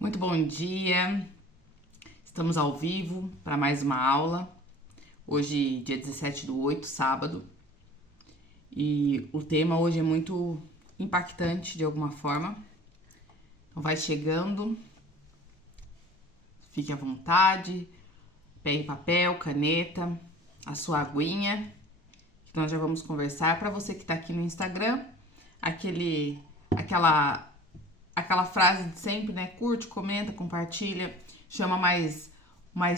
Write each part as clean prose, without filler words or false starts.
Muito bom dia, estamos ao vivo para mais uma aula, hoje dia 17/8, sábado, e o tema hoje é muito impactante de alguma forma, então vai chegando, fique à vontade, pegue papel, caneta, a sua aguinha, que nós já vamos conversar. Para você que está aqui no Instagram, aquela frase de sempre, né? Curte, comenta, compartilha, chama mais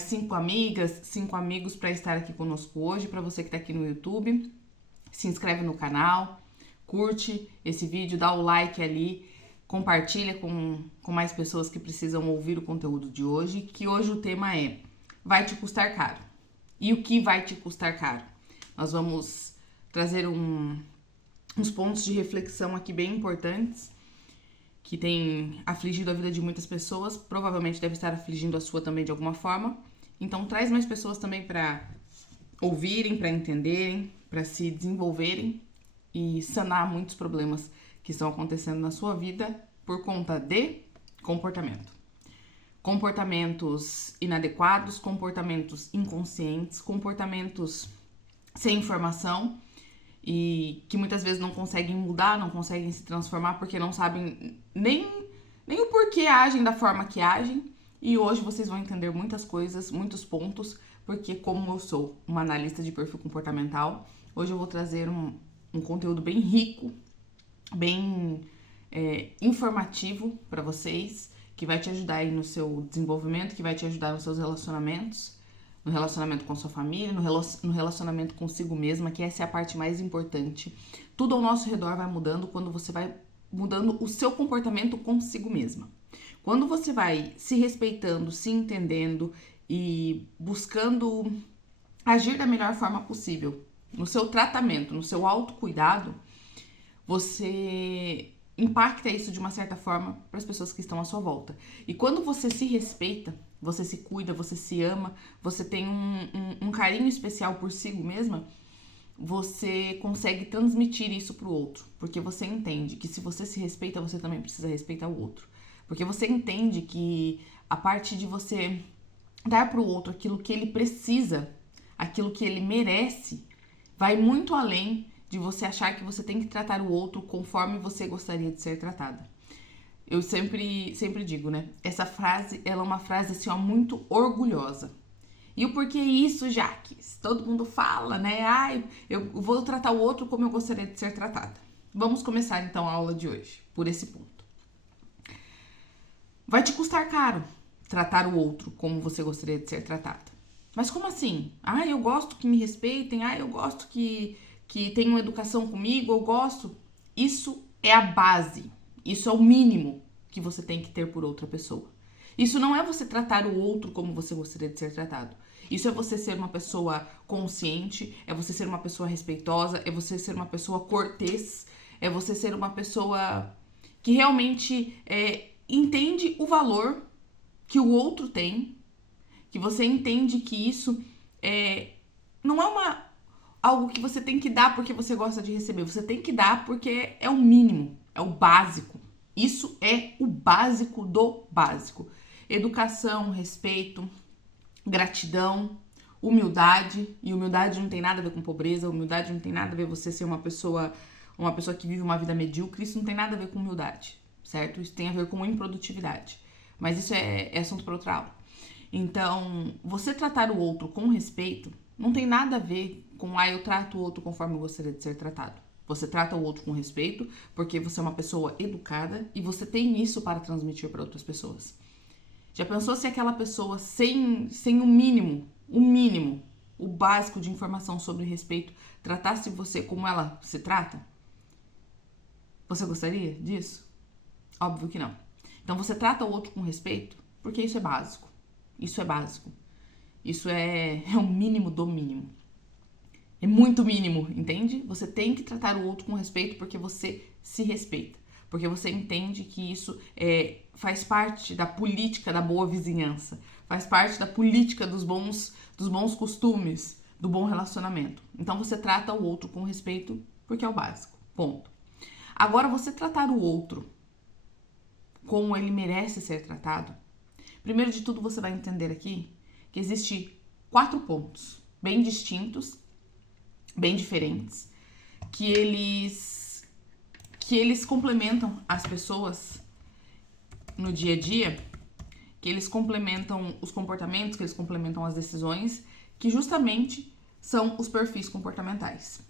5 amigas, 5 amigos para estar aqui conosco hoje. Para você que está aqui no YouTube, se inscreve no canal, curte esse vídeo, dá o like ali, compartilha com mais pessoas que precisam ouvir o conteúdo de hoje, que hoje o tema é: vai te custar caro. E o que vai te custar caro? Nós vamos trazer uns pontos de reflexão aqui bem importantes, que tem afligido a vida de muitas pessoas, provavelmente deve estar afligindo a sua também de alguma forma. Então traz mais pessoas também para ouvirem, para entenderem, para se desenvolverem e sanar muitos problemas que estão acontecendo na sua vida por conta de comportamento. Comportamentos inadequados, comportamentos inconscientes, comportamentos sem informação e que muitas vezes não conseguem mudar, não conseguem se transformar porque não sabem nem o porquê agem da forma que agem. E hoje vocês vão entender muitas coisas, muitos pontos, porque como eu sou uma analista de perfil comportamental, hoje eu vou trazer um conteúdo bem rico, bem informativo para vocês, que vai te ajudar aí no seu desenvolvimento, que vai te ajudar nos seus relacionamentos, no relacionamento com a sua família, no relacionamento consigo mesma, que essa é a parte mais importante. Tudo ao nosso redor vai mudando quando você vai mudando o seu comportamento consigo mesma. Quando você vai se respeitando, se entendendo e buscando agir da melhor forma possível, no seu tratamento, no seu autocuidado, você impacta isso de uma certa forma para as pessoas que estão à sua volta. E quando você se respeita, você se cuida, você se ama, você tem um carinho especial por si mesma, você consegue transmitir isso pro outro. Porque você entende que se você se respeita, você também precisa respeitar o outro. Porque você entende que a parte de você dar pro outro aquilo que ele precisa, aquilo que ele merece, vai muito além de você achar que você tem que tratar o outro conforme você gostaria de ser tratada. Eu sempre digo, né? Essa frase, ela é uma frase assim, ó, muito orgulhosa. E o porquê isso, Jaques? Todo mundo fala, né? Ai, eu vou tratar o outro como eu gostaria de ser tratada. Vamos começar então a aula de hoje, por esse ponto. Vai te custar caro tratar o outro como você gostaria de ser tratada. Mas como assim? Ah, eu gosto que me respeitem, eu gosto que tenham educação comigo, eu gosto. Isso é a base, isso é o mínimo que você tem que ter por outra pessoa. Isso não é você tratar o outro como você gostaria de ser tratado. Isso é você ser uma pessoa consciente, é você ser uma pessoa respeitosa, é você ser uma pessoa cortês, é você ser uma pessoa que realmente entende o valor que o outro tem, que você entende que isso não é algo que você tem que dar porque você gosta de receber. Você tem que dar porque é o mínimo, é o básico. Isso é o básico do básico. Educação, respeito, gratidão, humildade. E humildade não tem nada a ver com pobreza, humildade não tem nada a ver com você ser uma pessoa que vive uma vida medíocre. Isso não tem nada a ver com humildade, certo? Isso tem a ver com improdutividade. Mas isso é assunto para outra aula. Então, você tratar o outro com respeito não tem nada a ver com eu trato o outro conforme eu gostaria de ser tratado. Você trata o outro com respeito porque você é uma pessoa educada e você tem isso para transmitir para outras pessoas. Já pensou se aquela pessoa sem o mínimo, o básico de informação sobre respeito, tratasse você como ela se trata? Você gostaria disso? Óbvio que não. Então você trata o outro com respeito porque isso é básico. Isso é básico. Isso é o mínimo do mínimo. É muito mínimo, entende? Você tem que tratar o outro com respeito porque você se respeita. Porque você entende que isso faz parte da política da boa vizinhança. Faz parte da política dos bons costumes, do bom relacionamento. Então você trata o outro com respeito porque é o básico. Ponto. Agora, você tratar o outro como ele merece ser tratado, primeiro de tudo você vai entender aqui que existe 4 pontos bem distintos, bem diferentes, que eles complementam as pessoas no dia a dia, que eles complementam os comportamentos, que eles complementam as decisões, que justamente são os perfis comportamentais.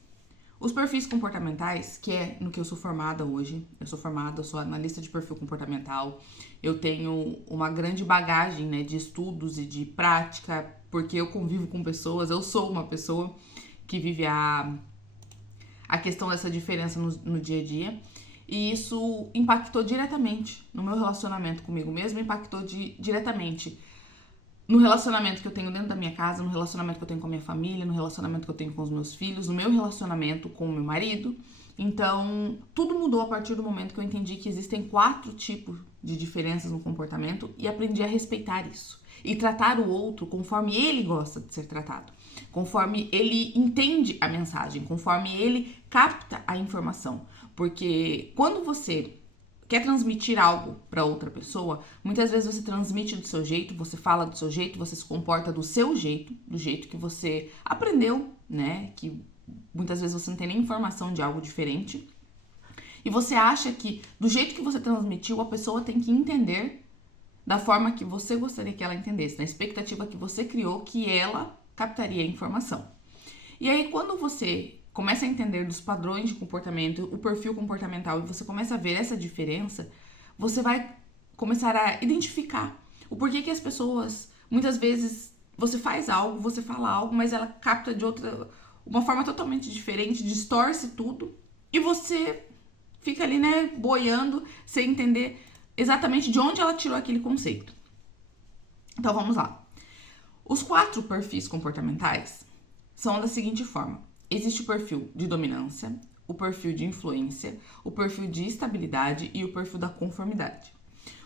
Os perfis comportamentais, que é no que eu sou formada hoje, eu sou analista de perfil comportamental, eu tenho uma grande bagagem, né, de estudos e de prática, porque eu convivo com pessoas, eu sou uma pessoa que vive a questão dessa diferença no dia a dia, e isso impactou diretamente no meu relacionamento comigo mesmo, impactou diretamente no relacionamento que eu tenho dentro da minha casa, no relacionamento que eu tenho com a minha família, no relacionamento que eu tenho com os meus filhos, no meu relacionamento com o meu marido. Então, tudo mudou a partir do momento que eu entendi que existem 4 tipos de diferenças no comportamento e aprendi a respeitar isso. E tratar o outro conforme ele gosta de ser tratado, conforme ele entende a mensagem, conforme ele capta a informação. Porque quando você quer transmitir algo para outra pessoa, muitas vezes você transmite do seu jeito, você fala do seu jeito, você se comporta do seu jeito, do jeito que você aprendeu, né? Que muitas vezes você não tem nem informação de algo diferente. E você acha que do jeito que você transmitiu, a pessoa tem que entender da forma que você gostaria que ela entendesse, na expectativa que você criou que ela captaria a informação. E aí, quando você começa a entender dos padrões de comportamento, o perfil comportamental, e você começa a ver essa diferença, você vai começar a identificar o porquê que as pessoas, muitas vezes, você faz algo, você fala algo, mas ela capta de uma forma totalmente diferente, distorce tudo, e você fica ali, né, boiando, sem entender exatamente de onde ela tirou aquele conceito. Então, vamos lá. Os 4 perfis comportamentais são da seguinte forma. Existe o perfil de dominância, o perfil de influência, o perfil de estabilidade e o perfil da conformidade.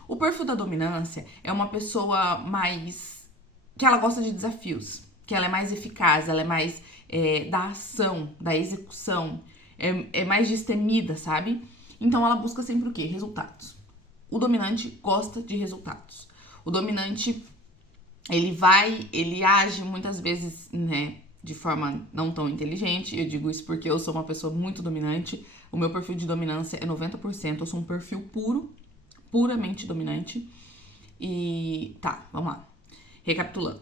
O perfil da dominância é uma pessoa que ela gosta de desafios, que ela é mais eficaz, ela é mais da ação, da execução, é mais destemida, sabe? Então ela busca sempre o quê? Resultados. O dominante gosta de resultados. O dominante, ele age muitas vezes, né, de forma não tão inteligente. Eu digo isso porque eu sou uma pessoa muito dominante. O meu perfil de dominância é 90%. Eu sou um perfil puramente dominante. E tá, vamos lá. Recapitulando.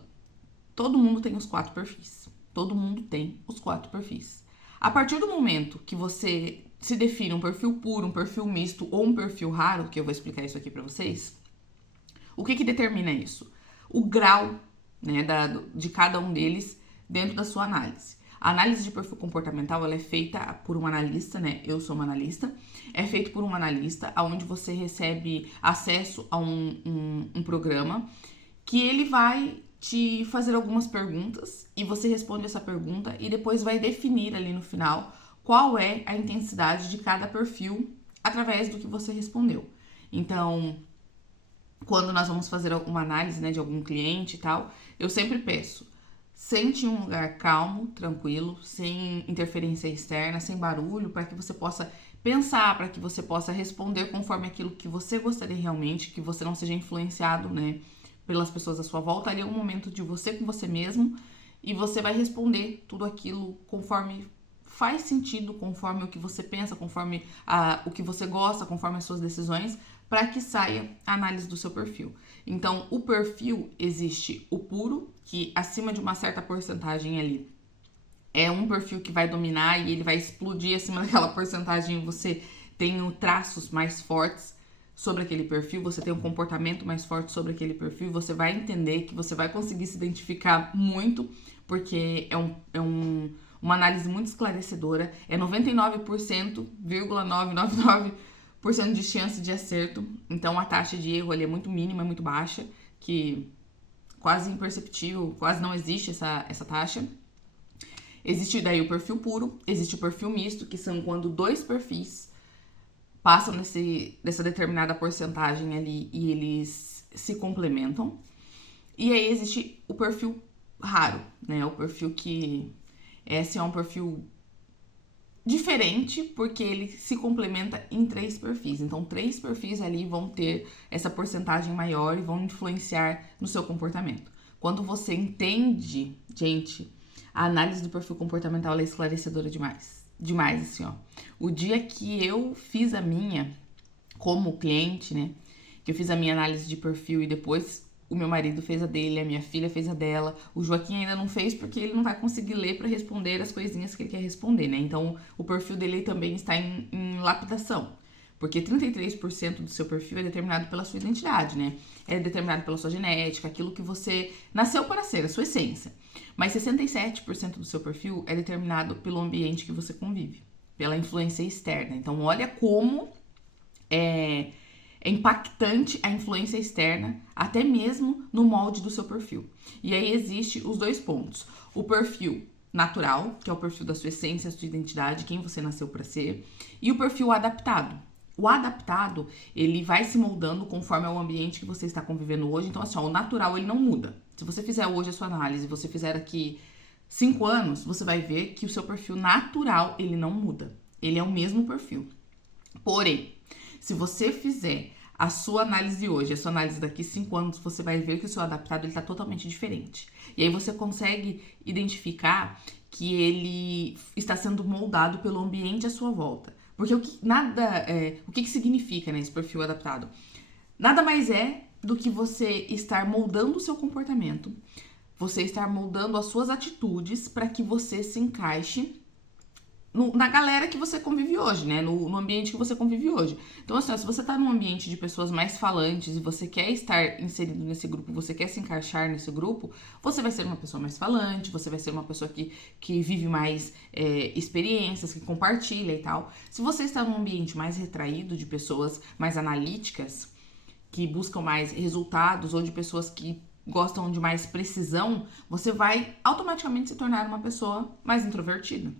Todo mundo tem os 4 perfis. Todo mundo tem os 4 perfis. A partir do momento que você se define um perfil puro, um perfil misto ou um perfil raro, que eu vou explicar isso aqui pra vocês, o que determina isso? O grau, né, de cada um deles dentro da sua análise. A análise de perfil comportamental, ela é feita por um analista, né? Eu sou uma analista. É feito por um analista, onde você recebe acesso a um programa que ele vai te fazer algumas perguntas e você responde essa pergunta e depois vai definir ali no final qual é a intensidade de cada perfil através do que você respondeu. Então, quando nós vamos fazer uma análise, né, de algum cliente e tal, eu sempre peço, sente em um lugar calmo, tranquilo, sem interferência externa, sem barulho, para que você possa pensar, para que você possa responder conforme aquilo que você gostaria realmente, que você não seja influenciado, né, pelas pessoas à sua volta. Ali é um momento de você com você mesmo e você vai responder tudo aquilo conforme faz sentido, conforme o que você pensa, conforme o que você gosta, conforme as suas decisões, para que saia a análise do seu perfil. Então, o perfil, existe o puro, que acima de uma certa porcentagem ali é um perfil que vai dominar e ele vai explodir acima daquela porcentagem. Você tem traços mais fortes sobre aquele perfil, você tem um comportamento mais forte sobre aquele perfil, você vai entender que você vai conseguir se identificar muito, porque é uma análise muito esclarecedora, é 99,999% de chance de acerto, então a taxa de erro ali é muito mínima, é muito baixa, que quase imperceptível, quase não existe essa taxa. Existe daí o perfil puro, existe o perfil misto, que são quando 2 perfis passam dessa determinada porcentagem ali e eles se complementam. E aí existe o perfil raro, né? O perfil que esse é um perfil diferente porque ele se complementa em 3 perfis. Então, 3 perfis ali vão ter essa porcentagem maior e vão influenciar no seu comportamento. Quando você entende, gente, a análise do perfil comportamental é esclarecedora demais. Demais, assim, ó. O dia que eu fiz a minha, como cliente, né? Que eu fiz a minha análise de perfil e depois o meu marido fez a dele, a minha filha fez a dela. O Joaquim ainda não fez porque ele não vai conseguir ler para responder as coisinhas que ele quer responder, né? Então, o perfil dele também está em lapidação. Porque 33% do seu perfil é determinado pela sua identidade, né? É determinado pela sua genética, aquilo que você nasceu para ser, a sua essência. Mas 67% do seu perfil é determinado pelo ambiente que você convive, pela influência externa. Então, olha como é impactante a influência externa, até mesmo no molde do seu perfil. E aí existe os 2 pontos. O perfil natural, que é o perfil da sua essência, da sua identidade, quem você nasceu para ser, e o perfil adaptado. O adaptado, ele vai se moldando conforme o ambiente que você está convivendo hoje. Então, assim, ó, o natural, ele não muda. Se você fizer hoje a sua análise, você fizer daqui 5 anos, você vai ver que o seu perfil natural, ele não muda. Ele é o mesmo perfil. Porém, se você fizer a sua análise hoje, a sua análise daqui 5 anos, você vai ver que o seu adaptado ele está totalmente diferente. E aí você consegue identificar que ele está sendo moldado pelo ambiente à sua volta. Porque o que significa, né, esse perfil adaptado? Nada mais é do que você estar moldando o seu comportamento, você estar moldando as suas atitudes para que você se encaixe na galera que você convive hoje, né? No ambiente que você convive hoje. Então, assim, ó, se você tá num ambiente de pessoas mais falantes e você quer estar inserido nesse grupo, você quer se encaixar nesse grupo, você vai ser uma pessoa mais falante, você vai ser uma pessoa que vive mais experiências, que compartilha e tal. Se você está num ambiente mais retraído, de pessoas mais analíticas, que buscam mais resultados, ou de pessoas que gostam de mais precisão, você vai automaticamente se tornar uma pessoa mais introvertida.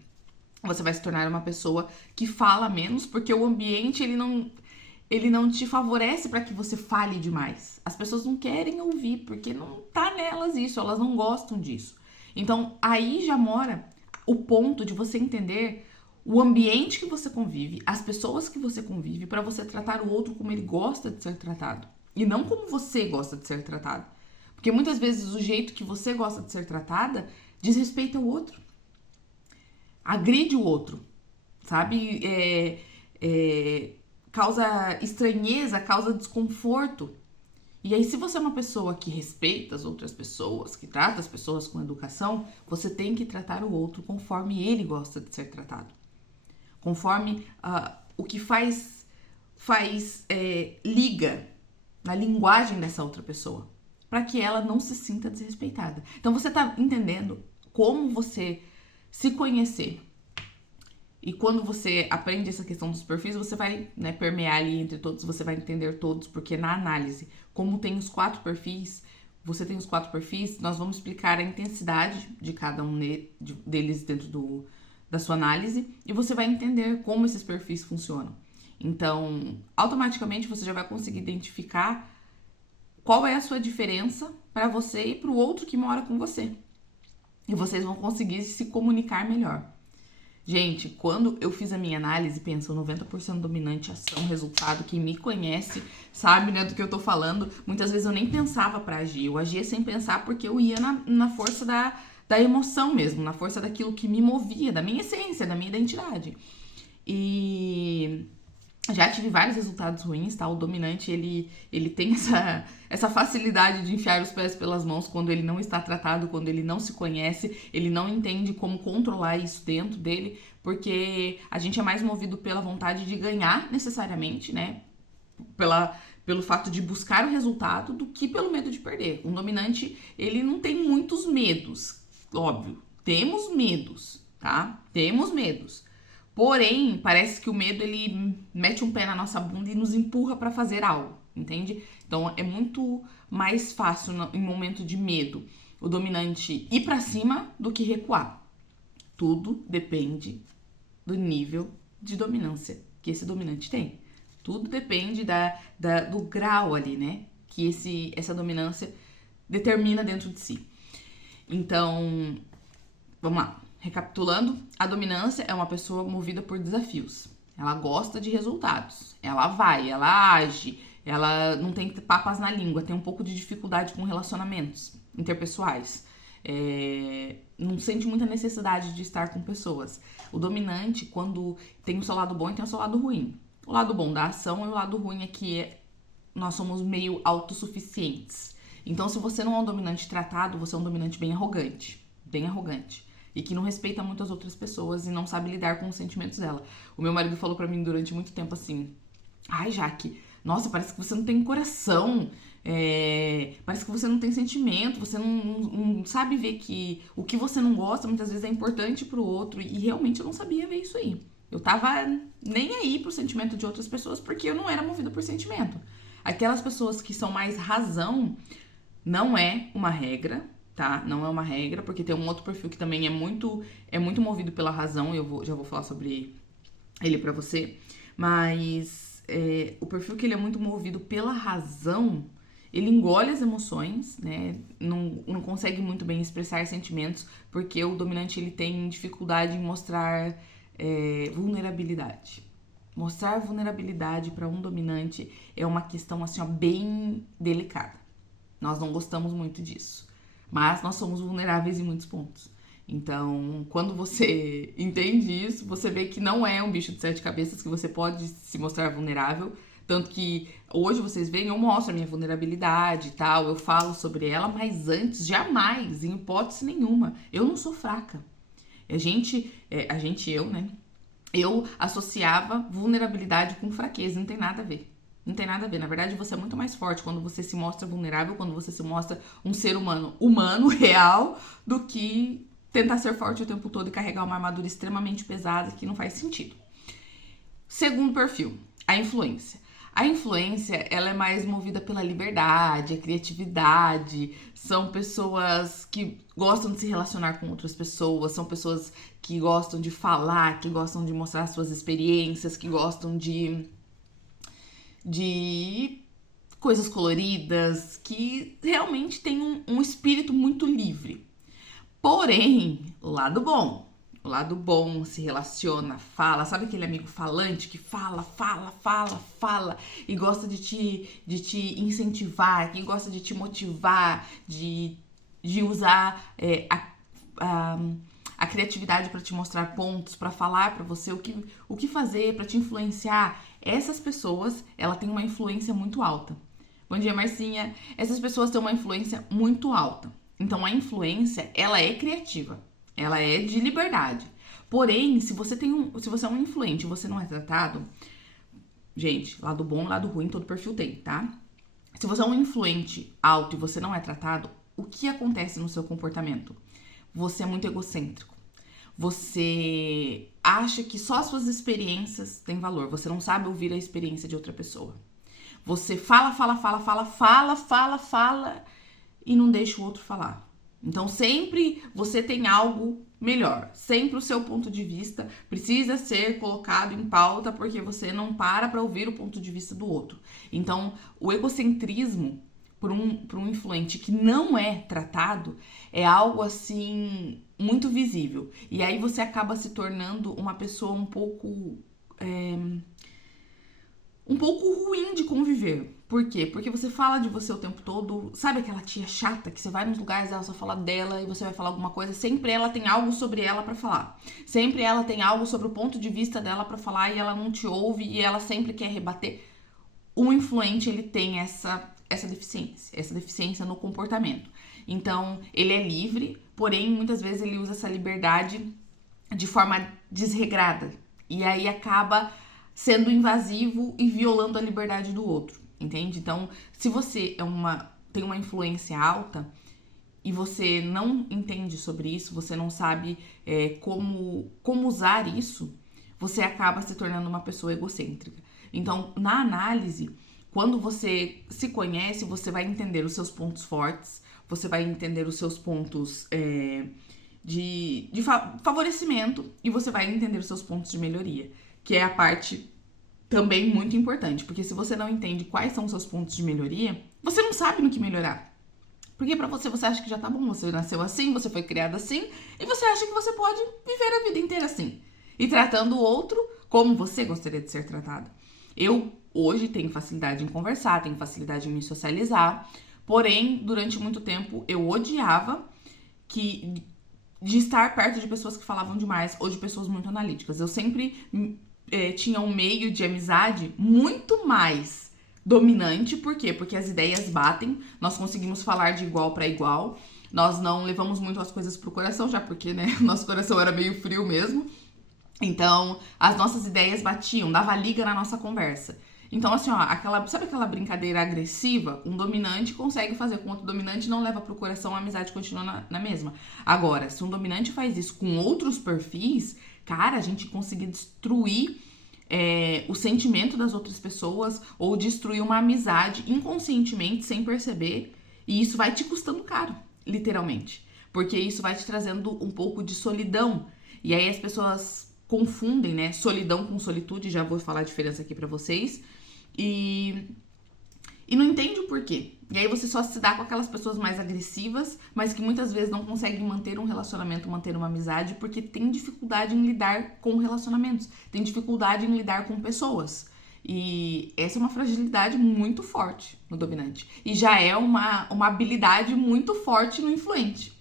Você vai se tornar uma pessoa que fala menos, porque o ambiente ele não te favorece para que você fale demais. As pessoas não querem ouvir, porque não tá nelas isso, elas não gostam disso. Então, aí já mora o ponto de você entender o ambiente que você convive, as pessoas que você convive, para você tratar o outro como ele gosta de ser tratado, e não como você gosta de ser tratado. Porque muitas vezes o jeito que você gosta de ser tratada desrespeita o outro. Agride o outro, sabe? Causa estranheza, causa desconforto. E aí, se você é uma pessoa que respeita as outras pessoas, que trata as pessoas com educação, você tem que tratar o outro conforme ele gosta de ser tratado. Conforme o que liga na linguagem dessa outra pessoa, para que ela não se sinta desrespeitada. Então, você tá entendendo como você se conhecer. E quando você aprende essa questão dos perfis, você vai, né, permear ali entre todos, você vai entender todos, porque na análise, como tem os 4 perfis, você tem os 4 perfis, nós vamos explicar a intensidade de cada um deles dentro da sua análise, e você vai entender como esses perfis funcionam. Então, automaticamente você já vai conseguir identificar qual é a sua diferença para você e para o outro que mora com você. E vocês vão conseguir se comunicar melhor. Gente, quando eu fiz a minha análise, pensa, 90% dominante, ação, resultado, quem me conhece sabe, né, do que eu tô falando. Muitas vezes eu nem pensava pra agir, eu agia sem pensar porque eu ia na força da emoção mesmo, na força daquilo que me movia, da minha essência, da minha identidade. E já tive vários resultados ruins, tá? O dominante, ele tem essa facilidade de enfiar os pés pelas mãos quando ele não está tratado, quando ele não se conhece, ele não entende como controlar isso dentro dele, porque a gente é mais movido pela vontade de ganhar necessariamente, né? Pelo fato de buscar o resultado do que pelo medo de perder. Um dominante, ele não tem muitos medos, óbvio. Temos medos, tá? Temos medos. Porém, parece que o medo, ele mete um pé na nossa bunda e nos empurra para fazer algo, entende? Então, é muito mais fácil, em momento de medo, o dominante ir para cima do que recuar. Tudo depende do nível de dominância que esse dominante tem. Tudo depende do grau ali, né? Que essa dominância determina dentro de si. Então, vamos lá. Recapitulando, a dominância é uma pessoa movida por desafios. Ela gosta de resultados. Ela vai, ela age, ela não tem papas na língua, tem um pouco de dificuldade com relacionamentos interpessoais. Não sente muita necessidade de estar com pessoas. O dominante, quando tem o seu lado bom e tem o seu lado ruim. O lado bom da ação e o lado ruim é que nós somos meio autossuficientes. Então, se você não é um dominante tratado, você é um dominante bem arrogante. Bem arrogante. E que não respeita muito as outras pessoas e não sabe lidar com os sentimentos dela. O meu marido falou pra mim durante muito tempo assim: ai, Jaque, nossa, parece que você não tem coração. Parece que você não tem sentimento. Você não sabe ver que o que você não gosta muitas vezes é importante pro outro. E realmente eu não sabia ver isso aí. Eu tava nem aí pro sentimento de outras pessoas porque eu não era movida por sentimento. Aquelas pessoas que são mais razão não é uma regra, tá? Não é uma regra, porque tem um outro perfil que também é muito movido pela razão, já vou falar sobre ele pra você, mas o perfil que ele é muito movido pela razão, ele engole as emoções, né? Não consegue muito bem expressar sentimentos, porque o dominante ele tem dificuldade em mostrar vulnerabilidade. Mostrar vulnerabilidade para um dominante é uma questão assim, ó, bem delicada. Nós não gostamos muito disso. Mas nós somos vulneráveis em muitos pontos. Então, quando você entende isso, você vê que não é um bicho de 7 cabeças, que você pode se mostrar vulnerável. Tanto que hoje vocês veem, eu mostro a minha vulnerabilidade e tal, eu falo sobre ela, mas antes, jamais, em hipótese nenhuma, eu não sou fraca. Eu, né? Eu associava vulnerabilidade com fraqueza, não tem nada a ver. Não tem nada a ver. Na verdade, você é muito mais forte quando você se mostra vulnerável, quando você se mostra um ser humano, real, do que tentar ser forte o tempo todo e carregar uma armadura extremamente pesada que não faz sentido. Segundo perfil, a influência. A influência, ela é mais movida pela liberdade, a criatividade, são pessoas que gostam de se relacionar com outras pessoas, são pessoas que gostam de falar, que gostam de mostrar suas experiências, que gostam de coisas coloridas, que realmente tem um espírito muito livre. Porém, o lado bom se relaciona, fala, sabe aquele amigo falante que fala e gosta de te incentivar, que gosta de te motivar, de usar a criatividade para te mostrar pontos, para falar para você o que fazer, para te influenciar. Essas pessoas, ela tem uma influência muito alta. Bom dia, Marcinha. Essas pessoas têm uma influência muito alta. Então, a influência, ela é criativa. Ela é de liberdade. Porém, se você é um influente e você não é tratado, gente, lado bom e lado ruim todo perfil tem, tá? Se você é um influente alto e você não é tratado, o que acontece no seu comportamento? Você é muito egocêntrico. Você acha que só as suas experiências têm valor. Você não sabe ouvir a experiência de outra pessoa. Você fala e não deixa o outro falar. Então, sempre você tem algo melhor. Sempre o seu ponto de vista precisa ser colocado em pauta porque você não para ouvir o ponto de vista do outro. Então, o egocentrismo por um influente que não é tratado é algo assim muito visível. E aí você acaba se tornando uma pessoa um pouco ruim de conviver. Por quê? Porque você fala de você o tempo todo. Sabe aquela tia chata que você vai nos lugares, ela só fala dela e você vai falar alguma coisa, sempre ela tem algo sobre ela pra falar. Sempre ela tem algo sobre o ponto de vista dela pra falar e ela não te ouve e ela sempre quer rebater. O influente, ele tem essa deficiência no comportamento. Então, ele é livre, porém, muitas vezes ele usa essa liberdade de forma desregrada. E aí acaba sendo invasivo e violando a liberdade do outro, entende? Então, se você tem uma influência alta e você não entende sobre isso, você não sabe como usar isso, você acaba se tornando uma pessoa egocêntrica. Então, na análise, quando você se conhece, você vai entender os seus pontos fortes, você vai entender os seus pontos de favorecimento e você vai entender os seus pontos de melhoria, que é a parte também muito importante, porque se você não entende quais são os seus pontos de melhoria, você não sabe no que melhorar. Porque pra você, você acha que já tá bom, você nasceu assim, você foi criado assim, e você acha que você pode viver a vida inteira assim. E tratando o outro como você gostaria de ser tratado. Eu, hoje, tenho facilidade em conversar, tenho facilidade em me socializar, porém, durante muito tempo, eu odiava de estar perto de pessoas que falavam demais ou de pessoas muito analíticas. Eu sempre tinha um meio de amizade muito mais dominante. Por quê? Porque as ideias batem, nós conseguimos falar de igual para igual, nós não levamos muito as coisas pro coração, já porque, né, nosso coração era meio frio mesmo. Então, as nossas ideias batiam, dava liga na nossa conversa. Então, assim, ó, sabe aquela brincadeira agressiva? Um dominante consegue fazer com outro dominante, não leva pro coração, a amizade continua na mesma. Agora, se um dominante faz isso com outros perfis, cara, a gente conseguir destruir o sentimento das outras pessoas ou destruir uma amizade inconscientemente, sem perceber, e isso vai te custando caro, literalmente. Porque isso vai te trazendo um pouco de solidão. E aí as pessoas confundem, né, solidão com solitude, já vou falar a diferença aqui pra vocês, e não entende o porquê. E aí você só se dá com aquelas pessoas mais agressivas, mas que muitas vezes não conseguem manter um relacionamento, manter uma amizade, porque tem dificuldade em lidar com relacionamentos, tem dificuldade em lidar com pessoas. E essa é uma fragilidade muito forte no dominante. E já é uma habilidade muito forte no influente.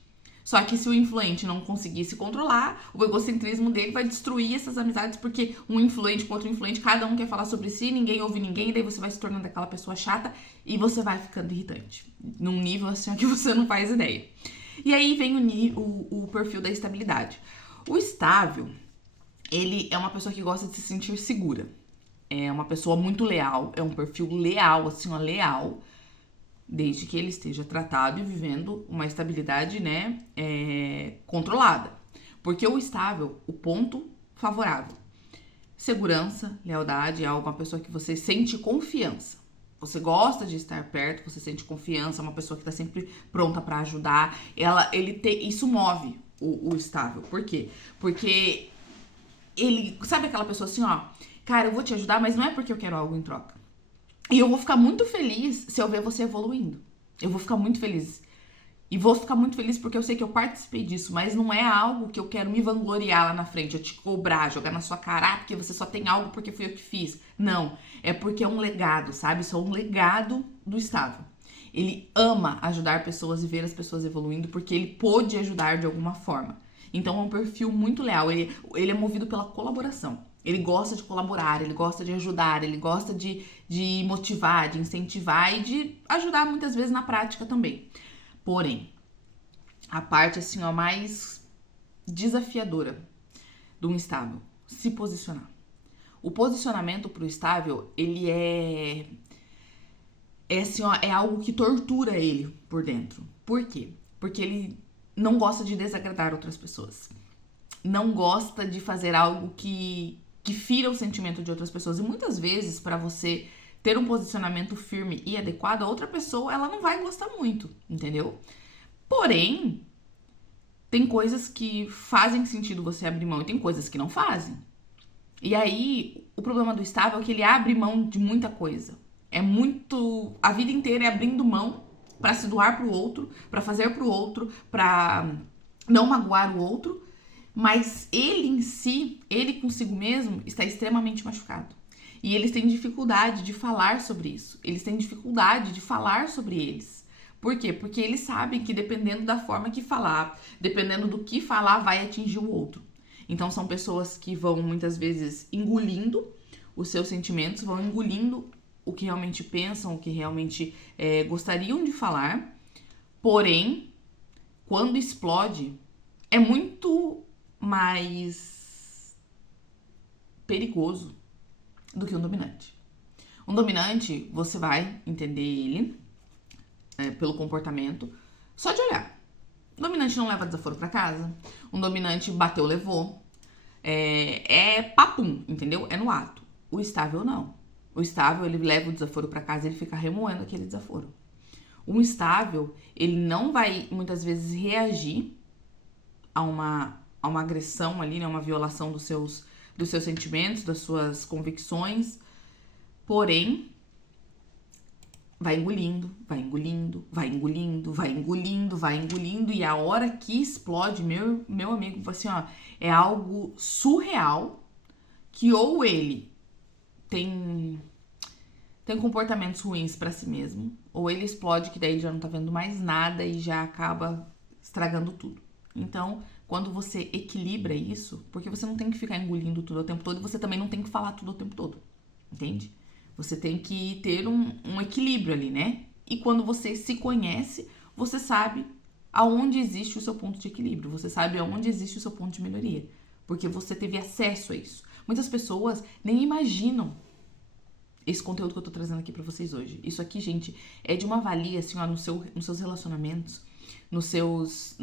Só que se o influente não conseguir se controlar, o egocentrismo dele vai destruir essas amizades, porque um influente com outro influente, cada um quer falar sobre si, ninguém ouve ninguém, daí você vai se tornando aquela pessoa chata e você vai ficando irritante. Num nível assim que você não faz ideia. E aí vem o perfil da estabilidade. O estável, ele é uma pessoa que gosta de se sentir segura. É uma pessoa muito leal, é um perfil leal, assim, ó, leal. Desde que ele esteja tratado e vivendo uma estabilidade, né, controlada. Porque o estável, o ponto favorável, segurança, lealdade, é uma pessoa que você sente confiança. Você gosta de estar perto, você sente confiança, é uma pessoa que tá sempre pronta para ajudar. Isso move o estável. Por quê? Porque ele, sabe aquela pessoa assim, ó, cara, eu vou te ajudar, mas não é porque eu quero algo em troca. E eu vou ficar muito feliz se eu ver você evoluindo. Eu vou ficar muito feliz. E vou ficar muito feliz porque eu sei que eu participei disso, mas não é algo que eu quero me vangloriar lá na frente, eu te cobrar, jogar na sua cara, porque você só tem algo porque fui eu que fiz. Não, é porque é um legado, sabe? Isso é um legado do estável. Ele ama ajudar pessoas e ver as pessoas evoluindo porque ele pôde ajudar de alguma forma. Então é um perfil muito leal, ele é movido pela colaboração. Ele gosta de colaborar, ele gosta de ajudar, ele gosta de motivar, de incentivar e de ajudar muitas vezes na prática também. Porém, a parte assim, ó, mais desafiadora de um estável, se posicionar. O posicionamento pro estável, ele é assim, ó, é algo que tortura ele por dentro. Por quê? Porque ele não gosta de desagradar outras pessoas. Não gosta de fazer algo que fira o sentimento de outras pessoas. E muitas vezes, para você ter um posicionamento firme e adequado, a outra pessoa, ela não vai gostar muito, entendeu? Porém, tem coisas que fazem sentido você abrir mão e tem coisas que não fazem. E aí, o problema do estável é que ele abre mão de muita coisa. A vida inteira é abrindo mão para se doar pro outro, para fazer pro outro, para não magoar o outro. Mas ele em si, ele consigo mesmo, está extremamente machucado. E eles têm dificuldade de falar sobre isso. Eles têm dificuldade de falar sobre eles. Por quê? Porque eles sabem que dependendo da forma que falar, dependendo do que falar, vai atingir o outro. Então são pessoas que vão muitas vezes engolindo os seus sentimentos, vão engolindo o que realmente pensam, o que realmente gostariam de falar. Porém, quando explode, é muito mais perigoso do que um dominante. Um dominante, você vai entender ele pelo comportamento só de olhar. Um dominante não leva desaforo pra casa. Um dominante bateu, levou. Papum, entendeu? É no ato. O estável não. O estável, ele leva o desaforo pra casa e ele fica remoendo aquele desaforo. Um estável, ele não vai muitas vezes reagir a uma agressão ali, né? Uma violação dos seus sentimentos, das suas convicções. Porém, vai engolindo, vai engolindo, vai engolindo, vai engolindo, vai engolindo, e a hora que explode, meu amigo, assim, ó, é algo surreal, que ou ele tem comportamentos ruins pra si mesmo, ou ele explode, que daí ele já não tá vendo mais nada e já acaba estragando tudo. Então, quando você equilibra isso, porque você não tem que ficar engolindo tudo o tempo todo e você também não tem que falar tudo o tempo todo, entende? Você tem que ter um equilíbrio ali, né? E quando você se conhece, você sabe aonde existe o seu ponto de equilíbrio, você sabe aonde existe o seu ponto de melhoria, porque você teve acesso a isso. Muitas pessoas nem imaginam esse conteúdo que eu tô trazendo aqui pra vocês hoje. Isso aqui, gente, é de uma valia, assim, ó, nos seus relacionamentos, nas suas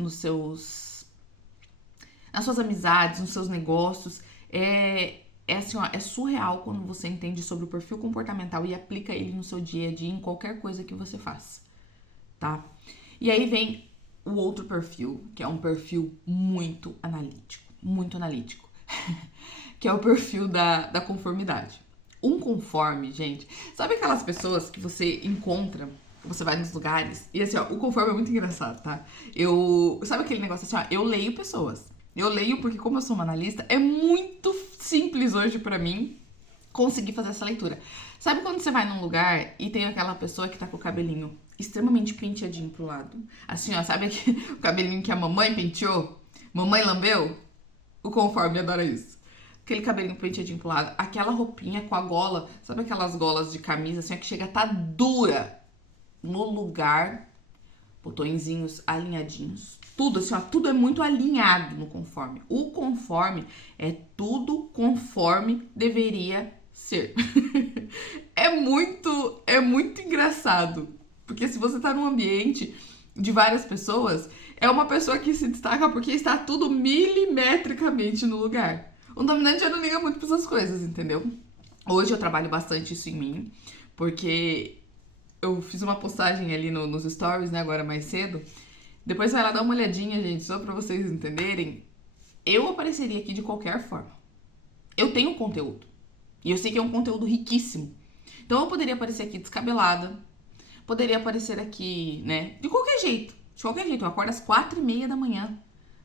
amizades, nos seus negócios. Assim, ó, é surreal quando você entende sobre o perfil comportamental e aplica ele no seu dia a dia, em qualquer coisa que você faça, tá? E aí vem o outro perfil, que é um perfil muito analítico, que é o perfil da conformidade. Um conforme, gente, sabe aquelas pessoas que você encontra, você vai nos lugares, e assim, ó, o conforme é muito engraçado, tá? Sabe aquele negócio assim, ó, eu leio pessoas. Eu leio porque, como eu sou uma analista, é muito simples hoje pra mim conseguir fazer essa leitura. Sabe quando você vai num lugar e tem aquela pessoa que tá com o cabelinho extremamente penteadinho pro lado? Assim, ó, sabe o cabelinho que a mamãe penteou? Mamãe lambeu? O conforme adora isso. Aquele cabelinho penteadinho pro lado, aquela roupinha com a gola, sabe aquelas golas de camisa assim, ó, que chega a tá dura no lugar, botõezinhos alinhadinhos, tudo assim, ó, tudo é muito alinhado no conforme. O conforme é tudo conforme deveria ser. é muito engraçado, porque se você tá num ambiente de várias pessoas, é uma pessoa que se destaca porque está tudo milimetricamente no lugar. O dominante já não liga muito pra essas coisas, entendeu? Hoje eu trabalho bastante isso em mim, porque eu fiz uma postagem ali nos stories, né, agora mais cedo. Depois vai lá dar uma olhadinha, gente, só pra vocês entenderem. Eu apareceria aqui de qualquer forma. Eu tenho conteúdo. E eu sei que é um conteúdo riquíssimo. Então eu poderia aparecer aqui descabelada. Poderia aparecer aqui, né, de qualquer jeito. De qualquer jeito. Eu acordo às 4:30 da manhã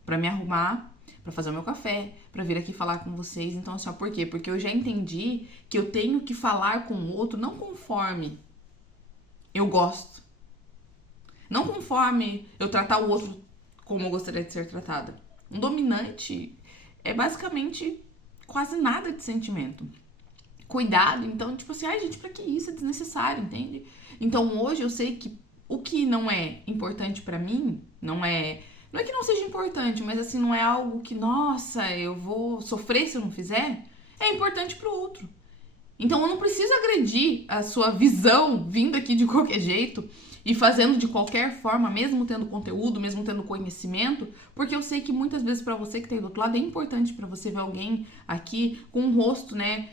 pra me arrumar, pra fazer o meu café, pra vir aqui falar com vocês. Então, assim, ó, por quê? Porque eu já entendi que eu tenho que falar com o outro não conforme eu gosto. Não conforme eu tratar o outro como eu gostaria de ser tratada. Um dominante é basicamente quase nada de sentimento. Cuidado, então, tipo assim, ai gente, pra que isso? É desnecessário, entende? Então hoje eu sei que o que não é importante pra mim, não é que não seja importante, mas assim, não é algo que, nossa, eu vou sofrer se eu não fizer, é importante pro outro. Então eu não preciso agredir a sua visão vindo aqui de qualquer jeito e fazendo de qualquer forma, mesmo tendo conteúdo, mesmo tendo conhecimento, porque eu sei que muitas vezes pra você que tá aí do outro lado é importante pra você ver alguém aqui com um rosto, né,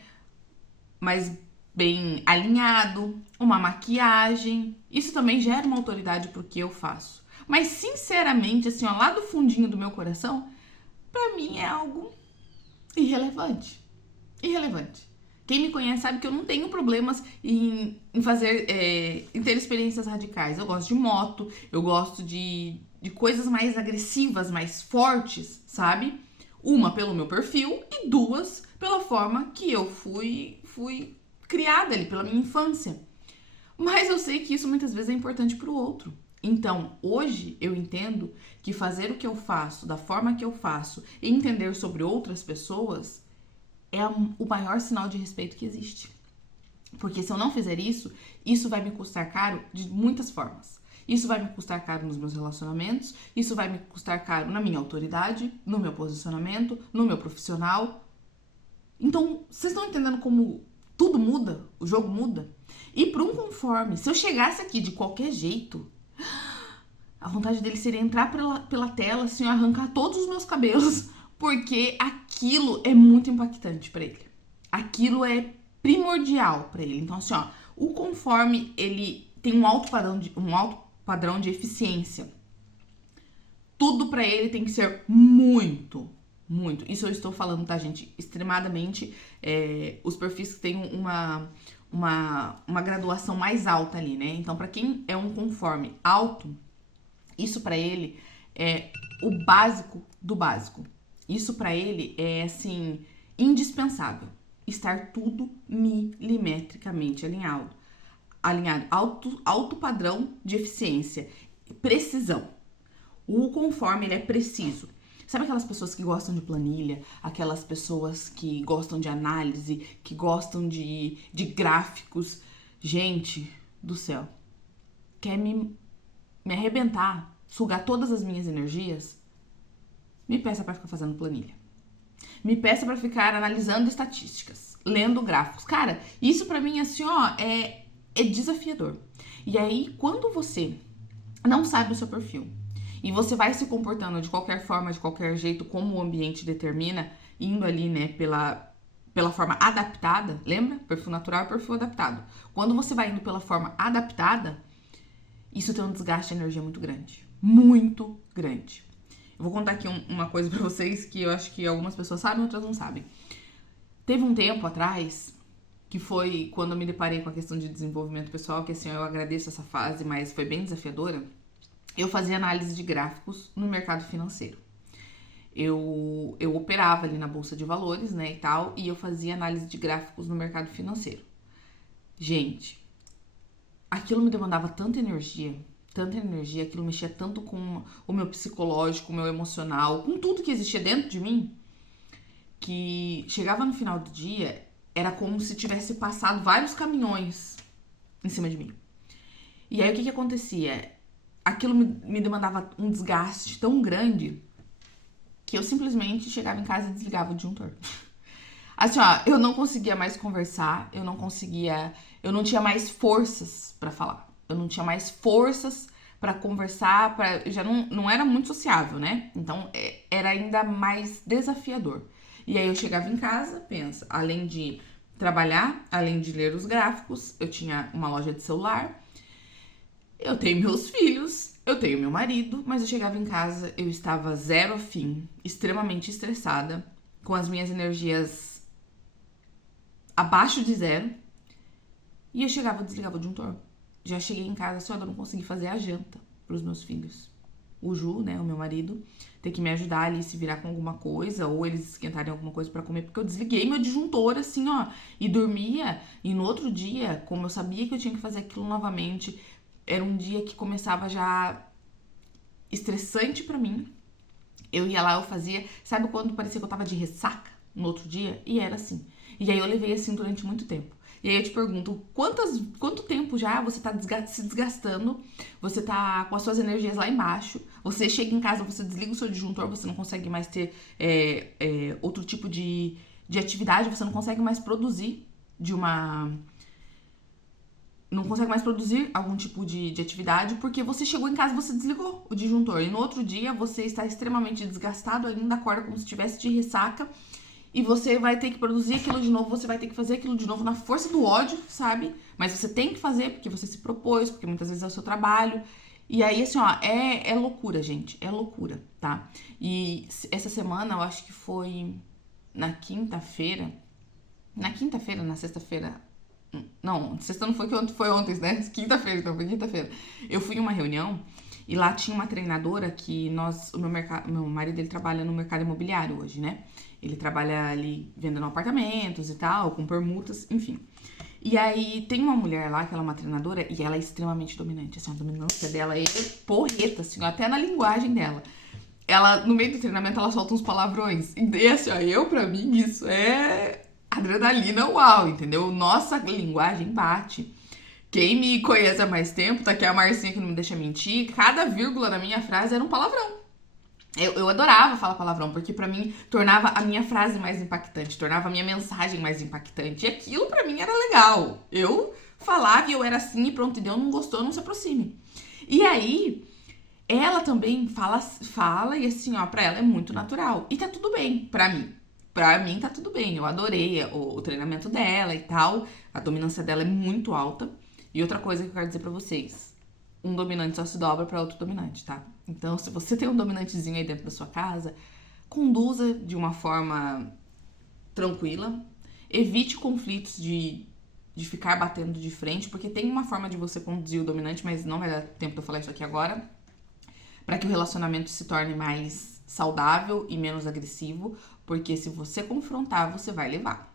mais bem alinhado, uma maquiagem. Isso também gera uma autoridade pro que eu faço. Mas sinceramente, assim, ó, lá do fundinho do meu coração, pra mim é algo irrelevante. Irrelevante. Quem me conhece sabe que eu não tenho problemas em ter experiências radicais. Eu gosto de moto, eu gosto de coisas mais agressivas, mais fortes, sabe? Uma, pelo meu perfil, e duas, pela forma que eu fui criada ali, pela minha infância. Mas eu sei que isso muitas vezes é importante pro outro. Então, hoje eu entendo que fazer o que eu faço, da forma que eu faço, e entender sobre outras pessoas é o maior sinal de respeito que existe. Porque se eu não fizer isso, isso vai me custar caro de muitas formas. Isso vai me custar caro nos meus relacionamentos, isso vai me custar caro na minha autoridade, no meu posicionamento, no meu profissional. Então, vocês estão entendendo como tudo muda? O jogo muda? E para um conforme, se eu chegasse aqui de qualquer jeito, a vontade dele seria entrar pela tela, assim, arrancar todos os meus cabelos, porque aquilo é muito impactante pra ele. Aquilo é primordial pra ele. Então, assim, ó, o conforme, ele tem um alto padrão de eficiência. Tudo pra ele tem que ser muito. Isso eu estou falando, tá, gente? Extremadamente, os perfis que têm uma graduação mais alta ali, né? Então, para quem é um conforme alto, isso para ele é o básico do básico. Isso para ele é, assim, indispensável. Estar tudo milimetricamente alinhado. Alto padrão de eficiência. Precisão. O conforme, ele é preciso. Sabe aquelas pessoas que gostam de planilha? Aquelas pessoas que gostam de análise, que gostam de gráficos? Gente do céu. Quer me arrebentar, sugar todas as minhas energias? Me peça para ficar fazendo planilha. Me peça para ficar analisando estatísticas, lendo gráficos. Cara, isso para mim, assim, ó, é desafiador. E aí, quando você não sabe o seu perfil e você vai se comportando de qualquer forma, de qualquer jeito, como o ambiente determina, indo ali, né, pela forma adaptada, lembra? Perfil natural e perfil adaptado. Quando você vai indo pela forma adaptada, isso tem um desgaste de energia muito grande. Muito grande. Eu vou contar aqui uma coisa pra vocês que eu acho que algumas pessoas sabem, outras não sabem. Teve um tempo atrás, que foi quando eu me deparei com a questão de desenvolvimento pessoal, que assim, eu agradeço essa fase, mas foi bem desafiadora. Eu fazia análise de gráficos no mercado financeiro. Eu operava ali na Bolsa de Valores, né, e tal, e eu fazia análise de gráficos no mercado financeiro. Gente, aquilo me demandava tanta energia, aquilo mexia tanto com o meu psicológico, o meu emocional, com tudo que existia dentro de mim, que chegava no final do dia, era como se tivesse passado vários caminhões em cima de mim. E aí o que acontecia? Aquilo me demandava um desgaste tão grande que eu simplesmente chegava em casa e desligava o disjuntor. Assim, ó, eu não conseguia mais conversar, eu não tinha mais forças pra falar. Eu não tinha mais forças pra conversar, eu já não era muito sociável, né? Então, era ainda mais desafiador. E aí eu chegava em casa, pensa, além de trabalhar, além de ler os gráficos, eu tinha uma loja de celular, eu tenho meus filhos, eu tenho meu marido, mas eu chegava em casa, eu estava zero afim, extremamente estressada, com as minhas energias abaixo de zero, e eu chegava e desligava o disjuntor. Já cheguei em casa, só eu não consegui fazer a janta pros meus filhos. O Ju, né, o meu marido, ter que me ajudar ali, se virar com alguma coisa, ou eles esquentarem alguma coisa pra comer, porque eu desliguei meu disjuntor, assim, ó, e dormia, e no outro dia, como eu sabia que eu tinha que fazer aquilo novamente, era um dia que começava já estressante pra mim. Eu ia lá, eu fazia, sabe quando parecia que eu tava de ressaca no outro dia? E era assim. E aí eu levei assim durante muito tempo. E aí eu te pergunto, quanto tempo já você tá se desgastando, você tá com as suas energias lá embaixo, você chega em casa, você desliga o seu disjuntor, você não consegue mais ter outro tipo de atividade, você não consegue mais produzir não consegue mais produzir algum tipo de atividade, porque você chegou em casa e você desligou o disjuntor. E no outro dia você está extremamente desgastado, ainda acorda como se estivesse de ressaca, e você vai ter que produzir aquilo de novo, você vai ter que fazer aquilo de novo na força do ódio, sabe? Mas você tem que fazer porque você se propôs, porque muitas vezes é o seu trabalho. E aí, assim, ó, é loucura, gente, é loucura, tá? E essa semana, eu acho que foi na quinta-feira, na sexta-feira, não, sexta não foi que foi ontem, né? Quinta-feira, então foi quinta-feira. Eu fui em uma reunião e lá tinha uma treinadora que meu marido, ele trabalha no mercado imobiliário hoje, né? Ele trabalha ali vendendo apartamentos e tal, com permutas, enfim. E aí tem uma mulher lá, que ela é uma treinadora, e ela é extremamente dominante. Assim, a dominância dela é porreta, assim, até na linguagem dela. Ela, no meio do treinamento, ela solta uns palavrões. E assim, ó, pra mim, isso é adrenalina, uau, entendeu? Nossa linguagem bate. Quem me conhece há mais tempo, tá aqui a Marcinha que não me deixa mentir, cada vírgula da minha frase era um palavrão. Eu adorava falar palavrão, porque pra mim tornava a minha frase mais impactante, tornava a minha mensagem mais impactante. E aquilo pra mim era legal. Eu falava e eu era assim e pronto, e deu, não gostou, não se aproxime. E aí, ela também fala e assim, ó, pra ela é muito natural. E tá tudo bem pra mim. Pra mim tá tudo bem, eu adorei o treinamento dela e tal. A dominância dela é muito alta. E outra coisa que eu quero dizer pra vocês, um dominante só se dobra pra outro dominante, tá? Então, se você tem um dominantezinho aí dentro da sua casa, conduza de uma forma tranquila, evite conflitos de de ficar batendo de frente, porque tem uma forma de você conduzir o dominante, mas não vai dar tempo de eu falar isso aqui agora, para que o relacionamento se torne mais saudável e menos agressivo, porque se você confrontar, você vai levar.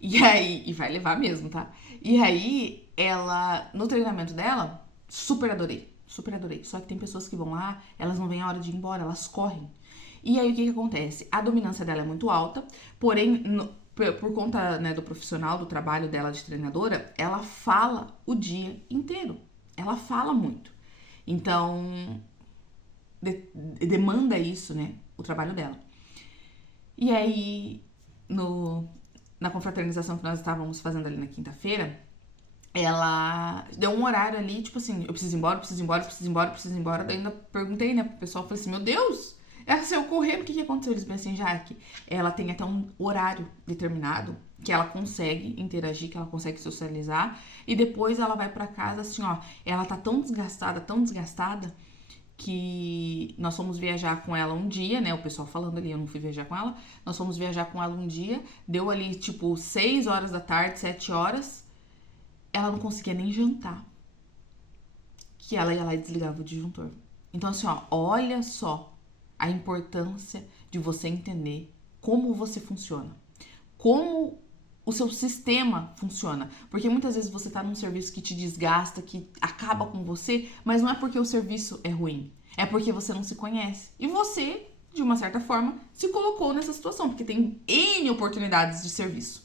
E vai levar mesmo, tá? E aí, ela, no treinamento dela, super adorei. Só que tem pessoas que vão lá, elas não veem a hora de ir embora, elas correm. E aí, o que acontece? A dominância dela é muito alta, porém, por conta, né, do profissional, do trabalho dela de treinadora, ela fala o dia inteiro. Ela fala muito. Então, demanda isso, né, o trabalho dela. E aí, na confraternização que nós estávamos fazendo ali na quinta-feira, ela deu um horário ali, tipo assim, eu preciso ir embora. Daí ainda perguntei, né, pro pessoal, falei assim, meu Deus, ela saiu correndo, o que aconteceu? Eles pensam assim, Jaque, ela tem até um horário determinado que ela consegue interagir, que ela consegue socializar, e depois ela vai pra casa, assim, ó, ela tá tão desgastada, que nós fomos viajar com ela um dia, né, o pessoal falando ali, eu não fui viajar com ela, nós fomos viajar com ela um dia, deu ali, tipo, 6 horas da tarde, 7 horas, ela não conseguia nem jantar, que ela ia lá e desligava o disjuntor. Então, assim, ó, olha só a importância de você entender como você funciona, como o seu sistema funciona. Porque muitas vezes você tá num serviço que te desgasta, que acaba com você, mas não é porque o serviço é ruim, é porque você não se conhece. E você, de uma certa forma, se colocou nessa situação, porque tem N oportunidades de serviço.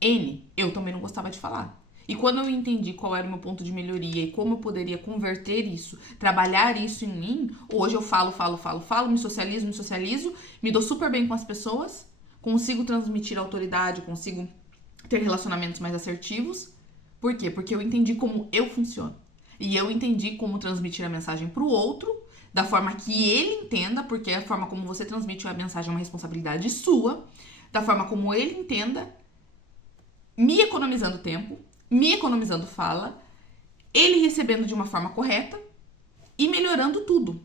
N, eu também não gostava de falar. E quando eu entendi qual era o meu ponto de melhoria e como eu poderia converter isso, trabalhar isso em mim, hoje eu falo, me socializo, me dou super bem com as pessoas, consigo transmitir autoridade, consigo ter relacionamentos mais assertivos. Por quê? Porque eu entendi como eu funciono. E eu entendi como transmitir a mensagem pro outro, da forma que ele entenda, porque a forma como você transmite a mensagem é uma responsabilidade sua, da forma como ele entenda, me economizando tempo, me economizando fala, ele recebendo de uma forma correta e melhorando tudo.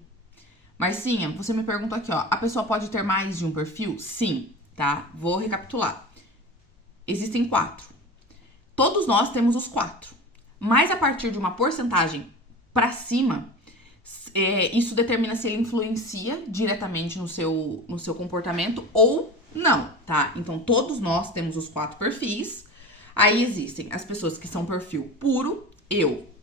Marcinha, você me perguntou aqui, ó, a pessoa pode ter mais de um perfil? Sim, tá? Vou recapitular. Existem 4. Todos nós temos os 4. Mas a partir de uma porcentagem pra cima, isso determina se ele influencia diretamente no seu comportamento ou não, tá? Então, todos nós temos os 4 perfis. Aí existem as pessoas que são perfil puro,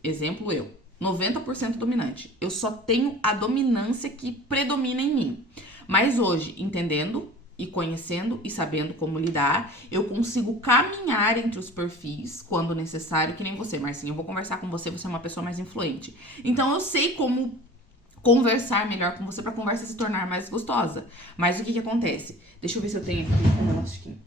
exemplo eu, 90% dominante. Eu só tenho a dominância que predomina em mim. Mas hoje, entendendo e conhecendo e sabendo como lidar, eu consigo caminhar entre os perfis quando necessário, que nem você, Marcinha. Eu vou conversar com você, você é uma pessoa mais influente. Então eu sei como conversar melhor com você pra conversa se tornar mais gostosa. Mas o que acontece? Deixa eu ver se eu tenho aqui um negocinho.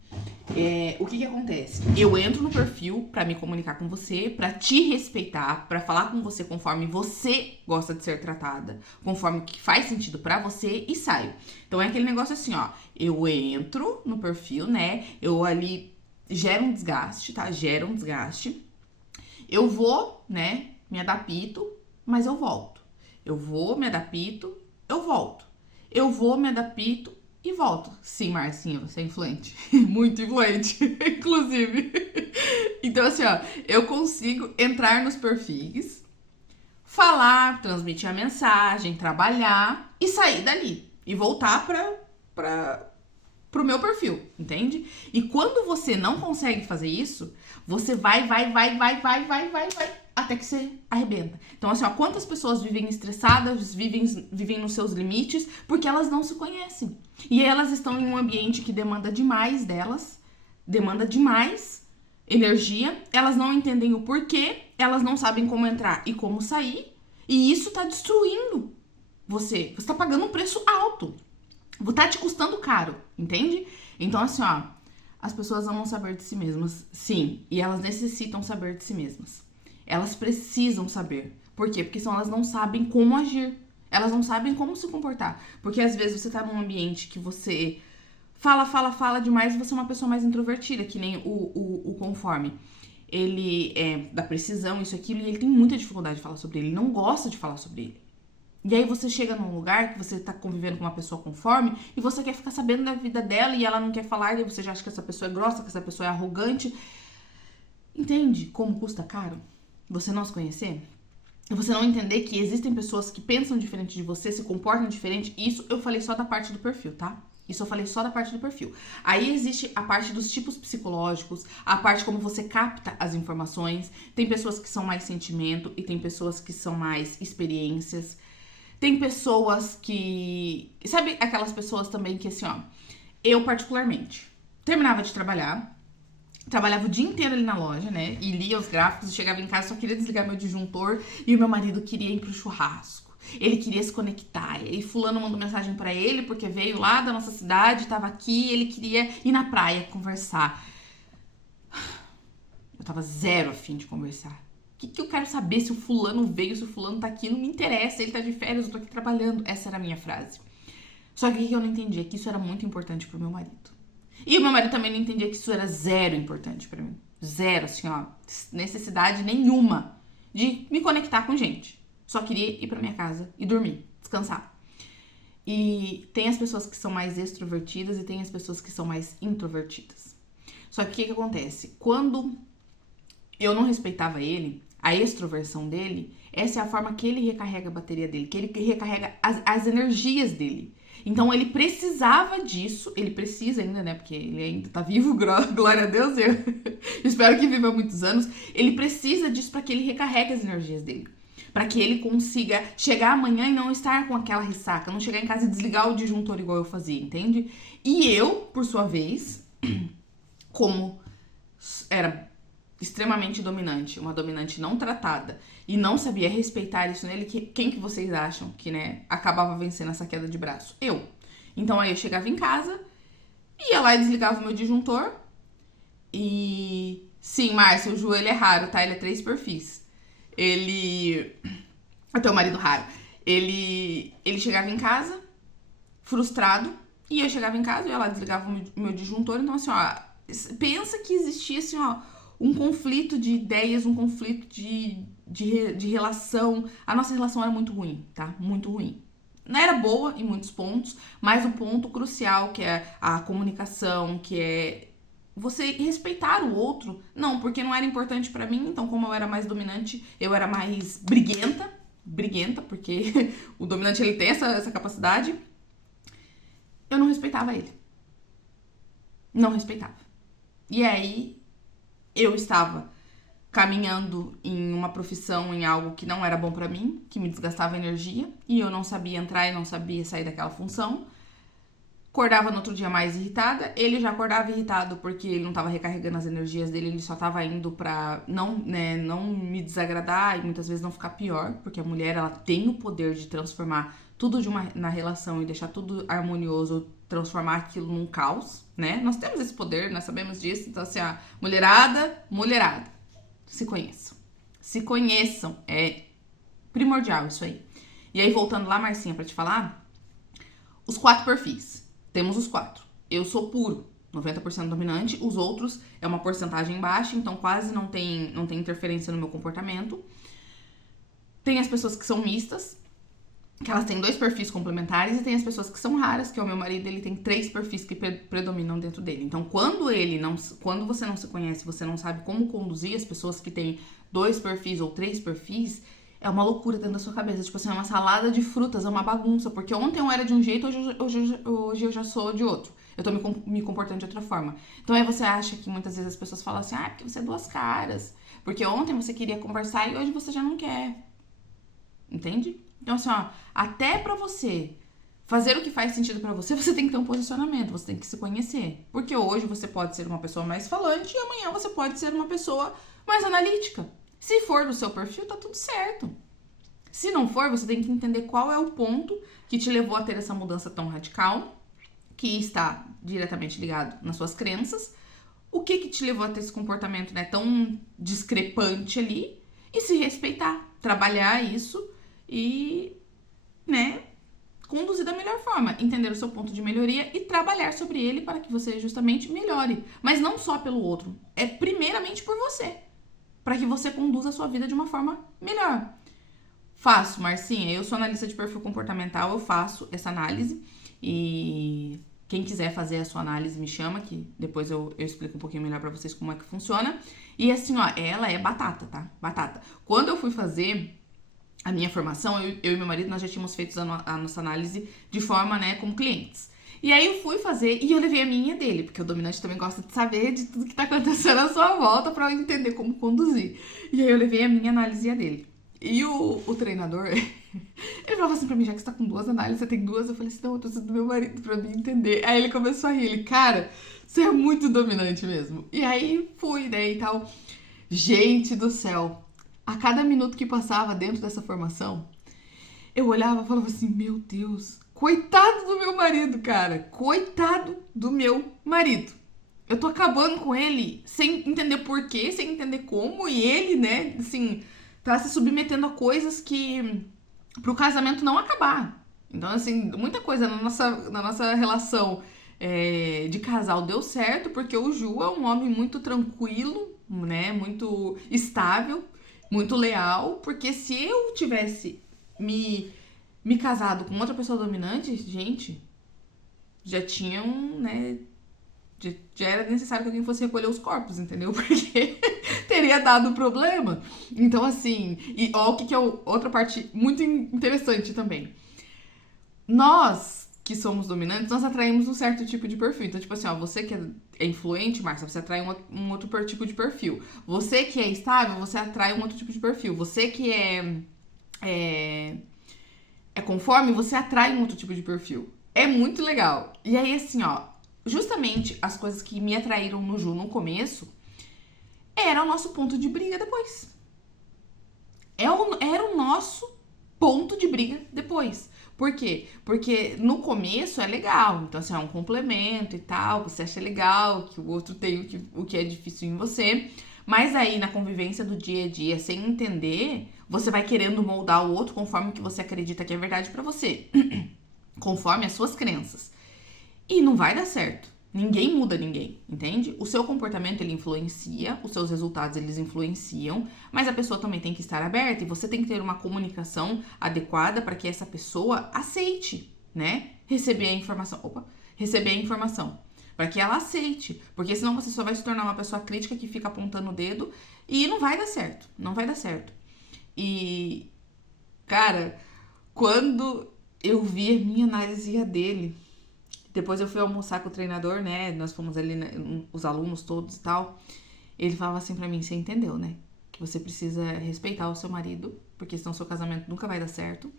O que acontece? Eu entro no perfil pra me comunicar com você, pra te respeitar, pra falar com você conforme você gosta de ser tratada, conforme o que faz sentido pra você e saio. Então é aquele negócio assim, ó, eu entro no perfil, né, eu ali gero um desgaste, tá, eu vou, né, me adapto, mas eu volto. Eu vou, me adapto, eu volto. Eu vou, me adapto e volto. Sim, Marcinha, você é influente. Muito influente, inclusive. Então, assim, ó, eu consigo entrar nos perfis, falar, transmitir a mensagem, trabalhar e sair dali. E voltar pro meu perfil, entende? E quando você não consegue fazer isso, você vai, até que você arrebenta. Então, assim, ó, quantas pessoas vivem estressadas, vivem nos seus limites, porque elas não se conhecem. E aí elas estão em um ambiente que demanda demais delas, demanda demais energia, elas não entendem o porquê, elas não sabem como entrar e como sair, e isso tá destruindo você. Você tá pagando um preço alto. Tá te custando caro, entende? Então, assim, ó, as pessoas amam saber de si mesmas, sim, e elas necessitam saber de si mesmas. Elas precisam saber. Por quê? Porque senão elas não sabem como agir. Elas não sabem como se comportar. Porque às vezes você tá num ambiente que você fala demais e você é uma pessoa mais introvertida, que nem o conforme. Ele é da precisão, isso, aquilo, e ele tem muita dificuldade de falar sobre ele. Ele não gosta de falar sobre ele. E aí você chega num lugar que você tá convivendo com uma pessoa conforme e você quer ficar sabendo da vida dela e ela não quer falar, e aí você já acha que essa pessoa é grossa, que essa pessoa é arrogante. Entende como custa caro você não se conhecer? E você não entender que existem pessoas que pensam diferente de você, se comportam diferente. Isso eu falei só da parte do perfil, tá? Isso eu falei só da parte do perfil. Aí existe a parte dos tipos psicológicos, a parte como você capta as informações. Tem pessoas que são mais sentimento e tem pessoas que são mais experiências. Tem pessoas que... Sabe aquelas pessoas também que assim, ó... Eu particularmente terminava de trabalhava o dia inteiro ali na loja, né? E lia os gráficos e chegava em casa, só queria desligar meu disjuntor e o meu marido queria ir pro churrasco. Ele queria se conectar. E fulano mandou mensagem pra ele porque veio lá da nossa cidade, tava aqui, ele queria ir na praia conversar. Eu tava zero a fim de conversar. O que eu quero saber se o fulano veio, se o fulano tá aqui? Não me interessa, ele tá de férias, eu tô aqui trabalhando. Essa era a minha frase. Só que o que eu não entendia? Que isso era muito importante pro meu marido. E o meu marido também não entendia que isso era zero importante pra mim. Zero, assim, ó. Necessidade nenhuma de me conectar com gente. Só queria ir pra minha casa e dormir, descansar. E tem as pessoas que são mais extrovertidas e tem as pessoas que são mais introvertidas. Só que o que acontece? Quando eu não respeitava ele, a extroversão dele, essa é a forma que ele recarrega a bateria dele, que ele recarrega as energias dele. Então ele precisava disso, ele precisa ainda, né? Porque ele ainda tá vivo, glória a Deus, eu espero que viva muitos anos. Ele precisa disso para que ele recarregue as energias dele. Para que ele consiga chegar amanhã e não estar com aquela ressaca, não chegar em casa e desligar o disjuntor igual eu fazia, entende? E eu, por sua vez, como era extremamente dominante, uma dominante não tratada e não sabia respeitar isso nele, quem que vocês acham que, né, acabava vencendo essa queda de braço? Eu. Então aí eu chegava em casa, ia lá e desligava o meu disjuntor e... Sim, Márcio, o joelho é raro, tá? Ele é 3 perfis. Ele... Eu tenho um marido raro. Ele chegava em casa, frustrado, e eu chegava em casa, eu ia lá, desligava o meu disjuntor, então assim, ó, pensa que existia assim, ó, um conflito de ideias, um conflito de relação. A nossa relação era muito ruim, tá? Muito ruim. Não era boa em muitos pontos, mas o ponto crucial, que é a comunicação, que é você respeitar o outro. Não, porque não era importante pra mim, então como eu era mais dominante, eu era mais briguenta, porque o dominante ele tem essa capacidade. Eu não respeitava ele. Não respeitava. E aí eu estava caminhando em uma profissão, em algo que não era bom pra mim, que me desgastava energia, e eu não sabia entrar e não sabia sair daquela função. Acordava no outro dia mais irritada, ele já acordava irritado porque ele não estava recarregando as energias dele, ele só estava indo pra não me desagradar e muitas vezes não ficar pior, porque a mulher ela tem o poder de transformar tudo na relação e deixar tudo harmonioso, transformar aquilo num caos, né? Nós temos esse poder, nós sabemos disso, então assim, a mulherada, se conheçam. Se conheçam, é primordial isso aí. E aí, voltando lá, Marcinha, pra te falar, os 4 perfis. Temos os 4. Eu sou puro, 90% dominante. Os outros é uma porcentagem baixa, então quase não tem interferência no meu comportamento. Tem as pessoas que são mistas, que elas têm 2 perfis complementares, e tem as pessoas que são raras, que é o meu marido, ele tem 3 perfis que predominam dentro dele. Então, quando você não se conhece, você não sabe como conduzir as pessoas que têm 2 perfis ou 3 perfis, é uma loucura dentro da sua cabeça. Tipo assim, é uma salada de frutas, é uma bagunça. Porque ontem eu era de um jeito, hoje eu já sou de outro. Eu tô me comportando de outra forma. Então aí você acha que muitas vezes as pessoas falam assim, porque você é 2 caras. Porque ontem você queria conversar e hoje você já não quer. Entende? Então assim, ó, até pra você fazer o que faz sentido pra você, você tem que ter um posicionamento, você tem que se conhecer. Porque hoje você pode ser uma pessoa mais falante e amanhã você pode ser uma pessoa mais analítica. Se for do seu perfil, tá tudo certo. Se não for, você tem que entender qual é o ponto que te levou a ter essa mudança tão radical, que está diretamente ligado nas suas crenças, o que te levou a ter esse comportamento, né, tão discrepante ali, e se respeitar, trabalhar isso e, né, conduzir da melhor forma, entender o seu ponto de melhoria e trabalhar sobre ele para que você justamente melhore. Mas não só pelo outro, é primeiramente por você, para que você conduza a sua vida de uma forma melhor. Faço, Marcinha, eu sou analista de perfil comportamental, eu faço essa análise e Quem quiser fazer a sua análise, me chama, que depois eu explico um pouquinho melhor pra vocês como é que funciona. E assim, ó, ela é batata, tá? Batata. Quando eu fui fazer a minha formação, eu e meu marido, nós já tínhamos feito a nossa análise de forma, né, como clientes. E aí eu fui fazer e eu levei a minha dele, porque o dominante também gosta de saber de tudo que tá acontecendo à sua volta pra eu entender como conduzir. E aí eu levei a minha análise e a dele. E o treinador, ele falava assim pra mim, já que você tá com 2 análises, você tem 2? Eu falei assim, não, eu tô sendo do meu marido pra mim entender. Aí ele começou a rir, ele, cara, você é muito dominante mesmo. E aí fui, né, e tal. Gente do céu, a cada minuto que passava dentro dessa formação, eu olhava e falava assim, meu Deus, coitado do meu marido, cara. Coitado do meu marido. Eu tô acabando com ele sem entender porquê, sem entender como. E ele, né, assim, tá se submetendo a coisas que pro casamento não acabar. Então, assim, muita coisa na nossa relação de casal deu certo, porque o Ju é um homem muito tranquilo, né, muito estável, muito leal. Porque se eu tivesse me casado com outra pessoa dominante, gente, já tinham, né? Já era necessário que alguém fosse recolher os corpos, entendeu? Porque teria dado problema. Então, assim, e ó, o que é outra parte muito interessante também. Nós que somos dominantes, nós atraímos um certo tipo de perfil. Então, tipo assim, ó, você que é influente, Márcia, você atrai um outro tipo de perfil. Você que é estável, você atrai um outro tipo de perfil. Você que é conforme, você atrai um outro tipo de perfil. É muito legal. E aí, assim, ó, justamente as coisas que me atraíram no Ju no começo era o nosso ponto de briga depois. Era o nosso ponto de briga depois. Por quê? Porque no começo é legal, então assim, é um complemento e tal, você acha legal que o outro tem o que é difícil em você, mas aí na convivência do dia a dia, sem entender, você vai querendo moldar o outro conforme o que você acredita que é verdade pra você, conforme as suas crenças. E não vai dar certo. Ninguém muda ninguém, entende? O seu comportamento, ele influencia, os seus resultados, eles influenciam, mas a pessoa também tem que estar aberta e você tem que ter uma comunicação adequada para que essa pessoa aceite, né? Receber a informação. Para que ela aceite, porque senão você só vai se tornar uma pessoa crítica que fica apontando o dedo e não vai dar certo, não vai dar certo. E, cara, quando eu vi a minha análise e a dele, depois eu fui almoçar com o treinador, né? Nós fomos ali, né, os alunos todos e tal. Ele falava assim pra mim, você entendeu, né? Que você precisa respeitar o seu marido, porque senão seu casamento nunca vai dar certo.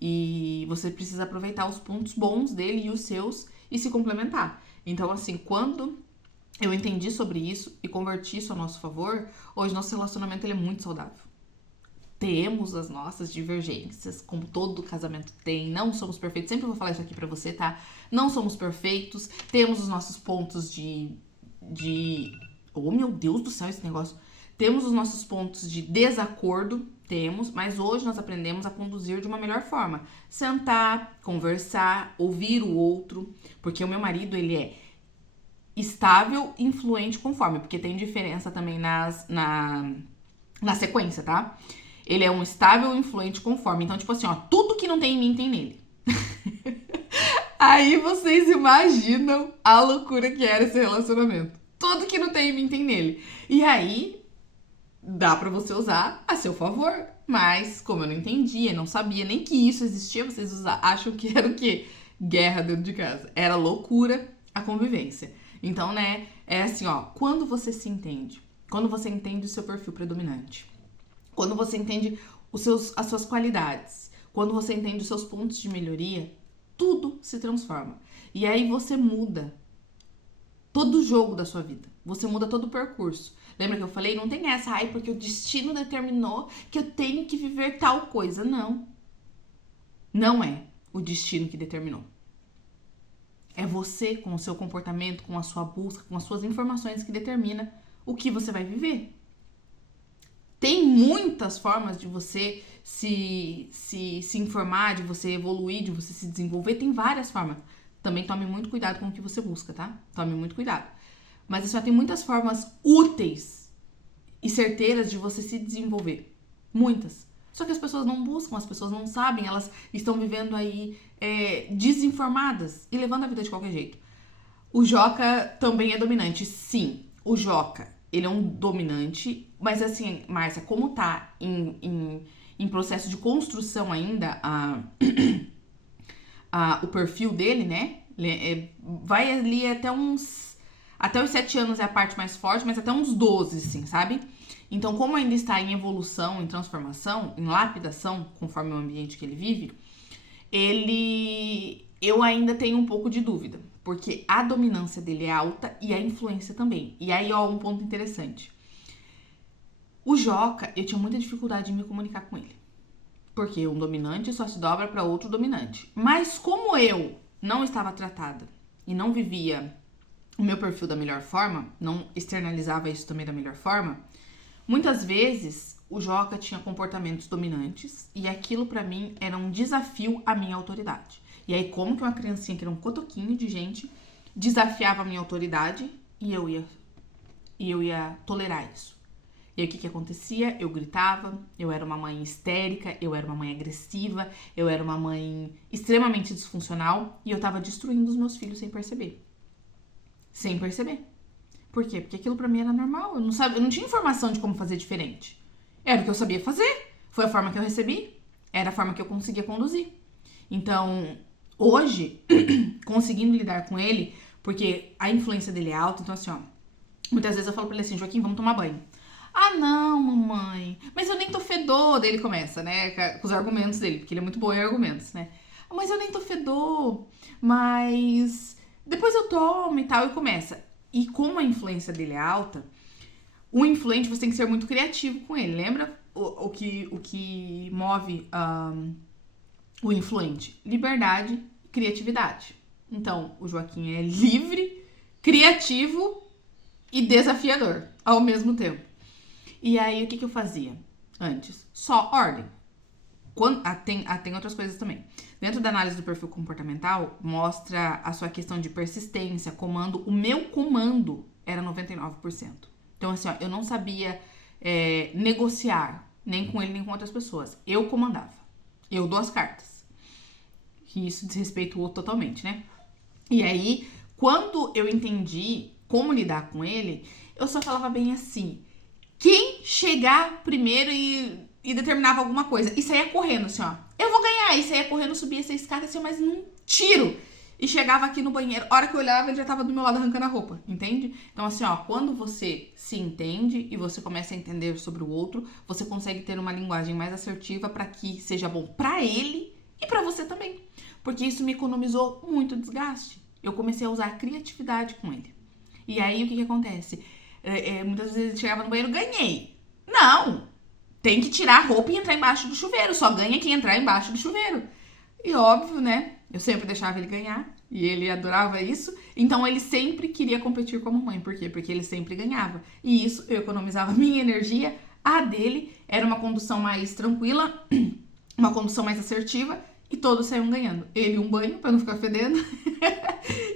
E você precisa aproveitar os pontos bons dele e os seus e se complementar. Então, assim, quando eu entendi sobre isso e converti isso a nosso favor, hoje nosso relacionamento ele é muito saudável. Temos as nossas divergências, como todo casamento tem, não somos perfeitos, sempre vou falar isso aqui pra você, tá? Não somos perfeitos, temos os nossos pontos oh, meu Deus do céu, esse negócio. Temos os nossos pontos de desacordo, temos, mas hoje nós aprendemos a conduzir de uma melhor forma. Sentar, conversar, ouvir o outro, porque o meu marido, ele é estável, influente, conforme, porque tem diferença também na sequência, tá? Ele é um estável, influente, conforme. Então, tipo assim, ó, tudo que não tem em mim tem nele. Aí vocês imaginam a loucura que era esse relacionamento. Tudo que não tem em mim tem nele. E aí, dá pra você usar a seu favor. Mas, como eu não entendia, não sabia nem que isso existia, vocês acham que era o quê? Guerra dentro de casa. Era loucura a convivência. Então, né, é assim, ó, quando você se entende, quando você entende o seu perfil predominante, quando você entende as suas qualidades, quando você entende os seus pontos de melhoria, tudo se transforma. E aí você muda todo o jogo da sua vida. Você muda todo o percurso. Lembra que eu falei? Não tem essa, ai, porque o destino determinou que eu tenho que viver tal coisa. Não. Não é o destino que determinou. É você, com o seu comportamento, com a sua busca, com as suas informações que determina o que você vai viver. Tem muitas formas de você se informar, de você evoluir, de você se desenvolver. Tem várias formas. Também tome muito cuidado com o que você busca, tá? Tome muito cuidado. Mas assim, tem muitas formas úteis e certeiras de você se desenvolver. Muitas. Só que as pessoas não buscam, as pessoas não sabem, elas estão vivendo aí desinformadas e levando a vida de qualquer jeito. O Joca também é dominante, sim. O Joca, ele é um dominante, mas assim, Márcia, como tá em processo de construção ainda o perfil dele, né? Vai ali até os 7 anos é a parte mais forte, mas até uns 12, assim, sabe? Então, como ainda está em evolução, em transformação, em lapidação, conforme o ambiente que ele vive, eu ainda tenho um pouco de dúvida, porque a dominância dele é alta e a influência também. E aí, ó, um ponto interessante. O Joca, eu tinha muita dificuldade em me comunicar com ele. Porque um dominante só se dobra para outro dominante. Mas como eu não estava tratada e não vivia o meu perfil da melhor forma, não externalizava isso também da melhor forma, muitas vezes o Joca tinha comportamentos dominantes e aquilo pra mim era um desafio à minha autoridade. E aí como que uma criancinha que era um cotoquinho de gente desafiava a minha autoridade e eu ia tolerar isso. E aí o que acontecia? Eu gritava, eu era uma mãe histérica, eu era uma mãe agressiva, eu era uma mãe extremamente disfuncional e eu tava destruindo os meus filhos sem perceber. Sem perceber. Por quê? Porque aquilo pra mim era normal. Eu não tinha informação de como fazer diferente. Era o que eu sabia fazer. Foi a forma que eu recebi. Era a forma que eu conseguia conduzir. Então, hoje, conseguindo lidar com ele, porque a influência dele é alta, então assim, ó, muitas vezes eu falo pra ele assim, Joaquim, vamos tomar banho. Ah, não, mamãe, mas eu nem tô fedor. Daí ele começa, né, com os argumentos dele, porque ele é muito bom em argumentos, né? Mas eu nem tô fedor, mas depois eu tomo e tal, e começa. E como a influência dele é alta, o influente você tem que ser muito criativo com ele. Lembra o que move o influente? Liberdade e criatividade. Então, o Joaquim é livre, criativo e desafiador ao mesmo tempo. E aí, o que eu fazia antes? Só ordem. Tem outras coisas também. Dentro da análise do perfil comportamental, mostra a sua questão de persistência, comando. O meu comando era 99%. Então, assim, ó, eu não sabia negociar, nem com ele, nem com outras pessoas. Eu comandava. Eu dou as cartas. E isso desrespeituou totalmente, né? E aí, quando eu entendi como lidar com ele, eu só falava bem assim... Quem chegar primeiro e determinava alguma coisa, e saía correndo, assim, ó. Eu vou ganhar, e saía correndo, subia essa escada, assim, mas num tiro. E chegava aqui no banheiro, a hora que eu olhava, ele já tava do meu lado arrancando a roupa, entende? Então, assim, ó, quando você se entende e você começa a entender sobre o outro, você consegue ter uma linguagem mais assertiva para que seja bom pra ele e pra você também. Porque isso me economizou muito desgaste. Eu comecei a usar a criatividade com ele. E aí, o que acontece? Muitas vezes ele chegava no banheiro, ganhei. Não! Tem que tirar a roupa e entrar embaixo do chuveiro. Só ganha quem entrar embaixo do chuveiro. E óbvio, né? Eu sempre deixava ele ganhar. E ele adorava isso. Então ele sempre queria competir com a mamãe. Por quê? Porque ele sempre ganhava. E isso eu economizava minha energia. A dele era uma condução mais tranquila, uma condução mais assertiva. E todos saíam ganhando. Ele um banho pra não ficar fedendo.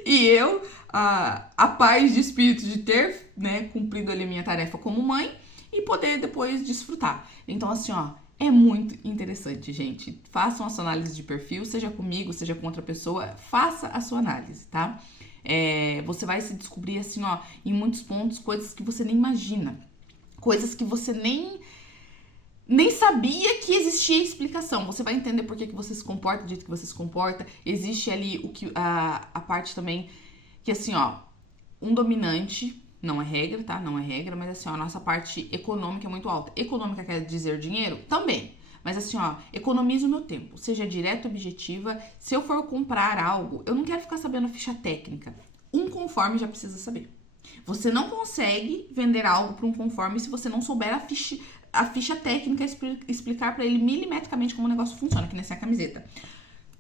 E eu... a paz de espírito de ter, né, cumprido ali minha tarefa como mãe e poder depois desfrutar. Então, assim, ó, é muito interessante, gente. Façam a sua análise de perfil, seja comigo, seja com outra pessoa, faça a sua análise, tá? Você vai se descobrir, assim, ó, em muitos pontos, coisas que você nem imagina. Coisas que você nem sabia que existia explicação. Você vai entender por que você se comporta do jeito que você se comporta. Existe ali a parte também... Que assim, ó, um dominante, não é regra, tá? Não é regra, mas assim, ó, a nossa parte econômica é muito alta. Econômica quer dizer dinheiro? Também. Mas assim, ó, economize o meu tempo. Seja direta, objetiva. Se eu for comprar algo, eu não quero ficar sabendo a ficha técnica. Um conforme já precisa saber. Você não consegue vender algo para um conforme se você não souber a ficha técnica, explicar para ele milimetricamente como o negócio funciona, que nessa camiseta.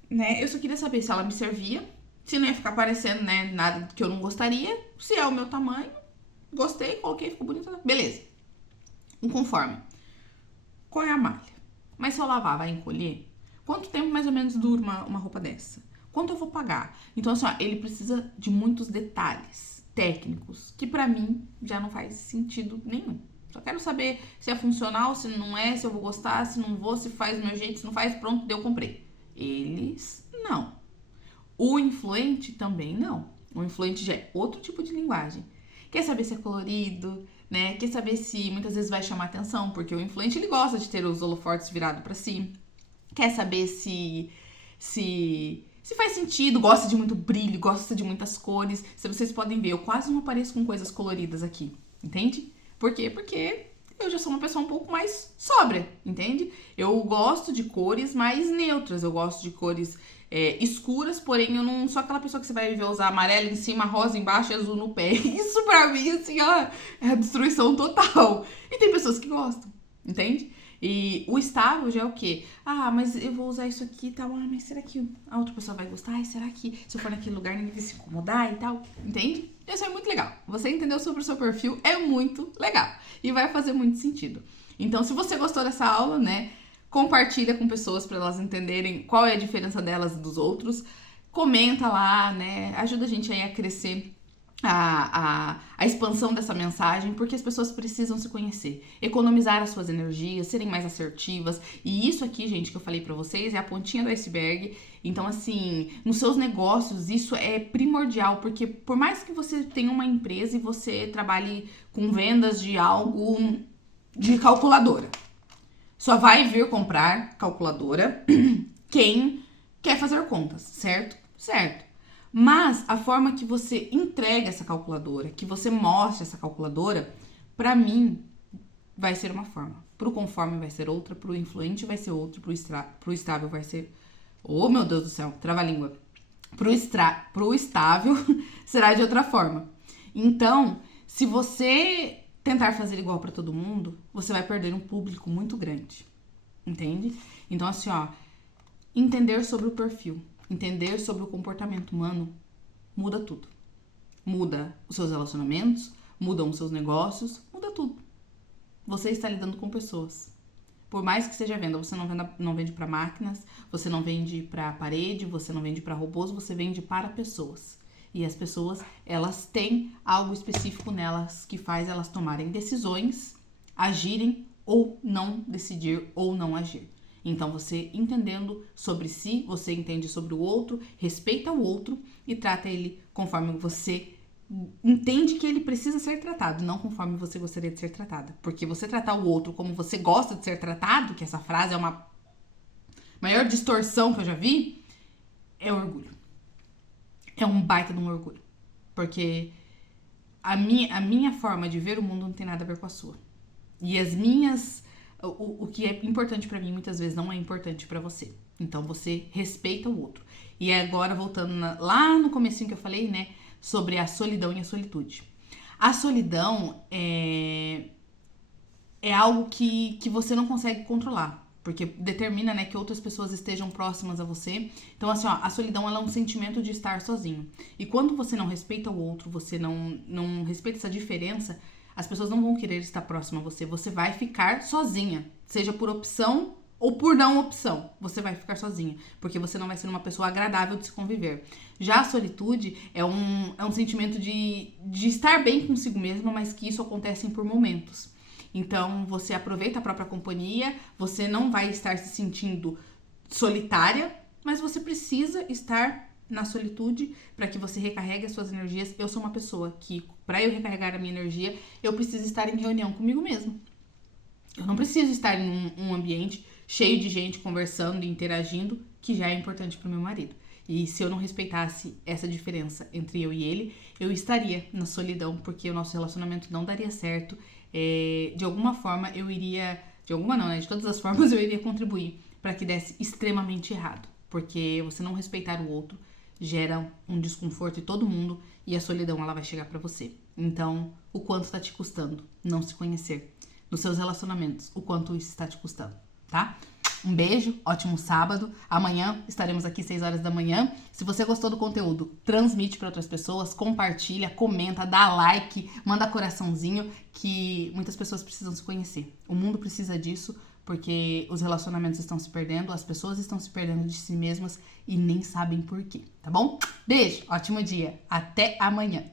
Né? Eu só queria saber se ela me servia. Se não ia ficar parecendo, né, nada que eu não gostaria. Se é o meu tamanho, gostei, coloquei, ficou bonito. Beleza. Um conforme. Qual é a malha? Mas se eu lavar, vai encolher? Quanto tempo mais ou menos dura uma roupa dessa? Quanto eu vou pagar? Então, assim, ó, ele precisa de muitos detalhes técnicos, que pra mim já não faz sentido nenhum. Só quero saber se é funcional, se não é, se eu vou gostar, se não vou, se faz do meu jeito, se não faz, pronto, eu comprei. Eles, não. O influente também não. O influente já é outro tipo de linguagem. Quer saber se é colorido, né? Quer saber se muitas vezes vai chamar atenção, porque o influente ele gosta de ter os holofotes virados para si. Quer saber se faz sentido, gosta de muito brilho, gosta de muitas cores. Se vocês podem ver, eu quase não apareço com coisas coloridas aqui, entende? Por quê? Porque eu já sou uma pessoa um pouco mais sóbria, entende? Eu gosto de cores mais neutras, eu gosto de cores escuras, porém eu não sou aquela pessoa que você vai ver usar amarelo em cima, rosa embaixo e azul no pé. Isso pra mim, assim, ó, é a destruição total. E tem pessoas que gostam, entende? E o estável já é o quê? Ah, mas eu vou usar isso aqui e tal. Ah, mas será que a outra pessoa vai gostar? Ai, será que se eu for naquele lugar ninguém vai se incomodar e tal? Entende? Isso é muito legal. Você entendeu sobre o seu perfil é muito legal. E vai fazer muito sentido. Então, se você gostou dessa aula, né? Compartilha com pessoas para elas entenderem qual é a diferença delas e dos outros. Comenta lá, né? Ajuda a gente aí a crescer a expansão dessa mensagem, porque as pessoas precisam se conhecer, economizar as suas energias, serem mais assertivas. E isso aqui, gente, que eu falei pra vocês, é a pontinha do iceberg. Então, assim, nos seus negócios, isso é primordial, porque por mais que você tenha uma empresa e você trabalhe com vendas de algo de calculadora, só vai vir comprar calculadora quem quer fazer contas, certo? Certo. Mas a forma que você entrega essa calculadora, que você mostra essa calculadora, pra mim, vai ser uma forma. Pro conforme vai ser outra, pro influente vai ser outra, pro estável vai ser... Oh, meu Deus do céu, trava-língua. Pro estável será de outra forma. Então, se você tentar fazer igual pra todo mundo, você vai perder um público muito grande. Entende? Então, assim, ó, entender sobre o perfil. Entender sobre o comportamento humano muda tudo. Muda os seus relacionamentos, mudam os seus negócios, muda tudo. Você está lidando com pessoas. Por mais que seja venda, você não vende para máquinas, você não vende para parede, você não vende para robôs, você vende para pessoas. E as pessoas, elas têm algo específico nelas que faz elas tomarem decisões, agirem ou não decidir ou não agir. Então, você entendendo sobre si, você entende sobre o outro, respeita o outro e trata ele conforme você entende que ele precisa ser tratado, não conforme você gostaria de ser tratada. Porque você tratar o outro como você gosta de ser tratado, que essa frase é uma maior distorção que eu já vi, é orgulho. É um baita de um orgulho. Porque a minha forma de ver o mundo não tem nada a ver com a sua. E as minhas... O que é importante pra mim, muitas vezes, não é importante pra você. Então, você respeita o outro. E agora, voltando lá no comecinho que eu falei, né? Sobre a solidão e a solitude. A solidão é algo que você não consegue controlar. Porque determina, né, que outras pessoas estejam próximas a você. Então, assim, ó, a solidão, ela é um sentimento de estar sozinho. E quando você não respeita o outro, você não respeita essa diferença... As pessoas não vão querer estar próxima a você. Você vai ficar sozinha. Seja por opção ou por não opção. Você vai ficar sozinha. Porque você não vai ser uma pessoa agradável de se conviver. Já a solitude é um sentimento de estar bem consigo mesma, mas que isso acontece por momentos. Então, você aproveita a própria companhia. Você não vai estar se sentindo solitária, mas você precisa estar na solitude para que você recarregue as suas energias. Eu sou uma pessoa que, para eu recarregar a minha energia, eu preciso estar em reunião comigo mesma. Eu não preciso estar em um ambiente cheio de gente conversando e interagindo, que já é importante para o meu marido. E se eu não respeitasse essa diferença entre eu e ele, eu estaria na solidão, porque o nosso relacionamento não daria certo. De alguma forma eu iria... De alguma não, né? De todas as formas eu iria contribuir para que desse extremamente errado. Porque você não respeitar o outro gera um desconforto em todo mundo e a solidão ela vai chegar pra você. Então, o quanto tá te custando não se conhecer nos seus relacionamentos, o quanto isso está te custando, tá? Um beijo, ótimo sábado. Amanhã estaremos aqui 6 horas da manhã. Se você gostou do conteúdo, transmite para outras pessoas, compartilha, comenta, dá like, manda coraçãozinho, que muitas pessoas precisam se conhecer. O mundo precisa disso, porque os relacionamentos estão se perdendo, as pessoas estão se perdendo de si mesmas e nem sabem por quê, tá bom? Beijo, ótimo dia, até amanhã!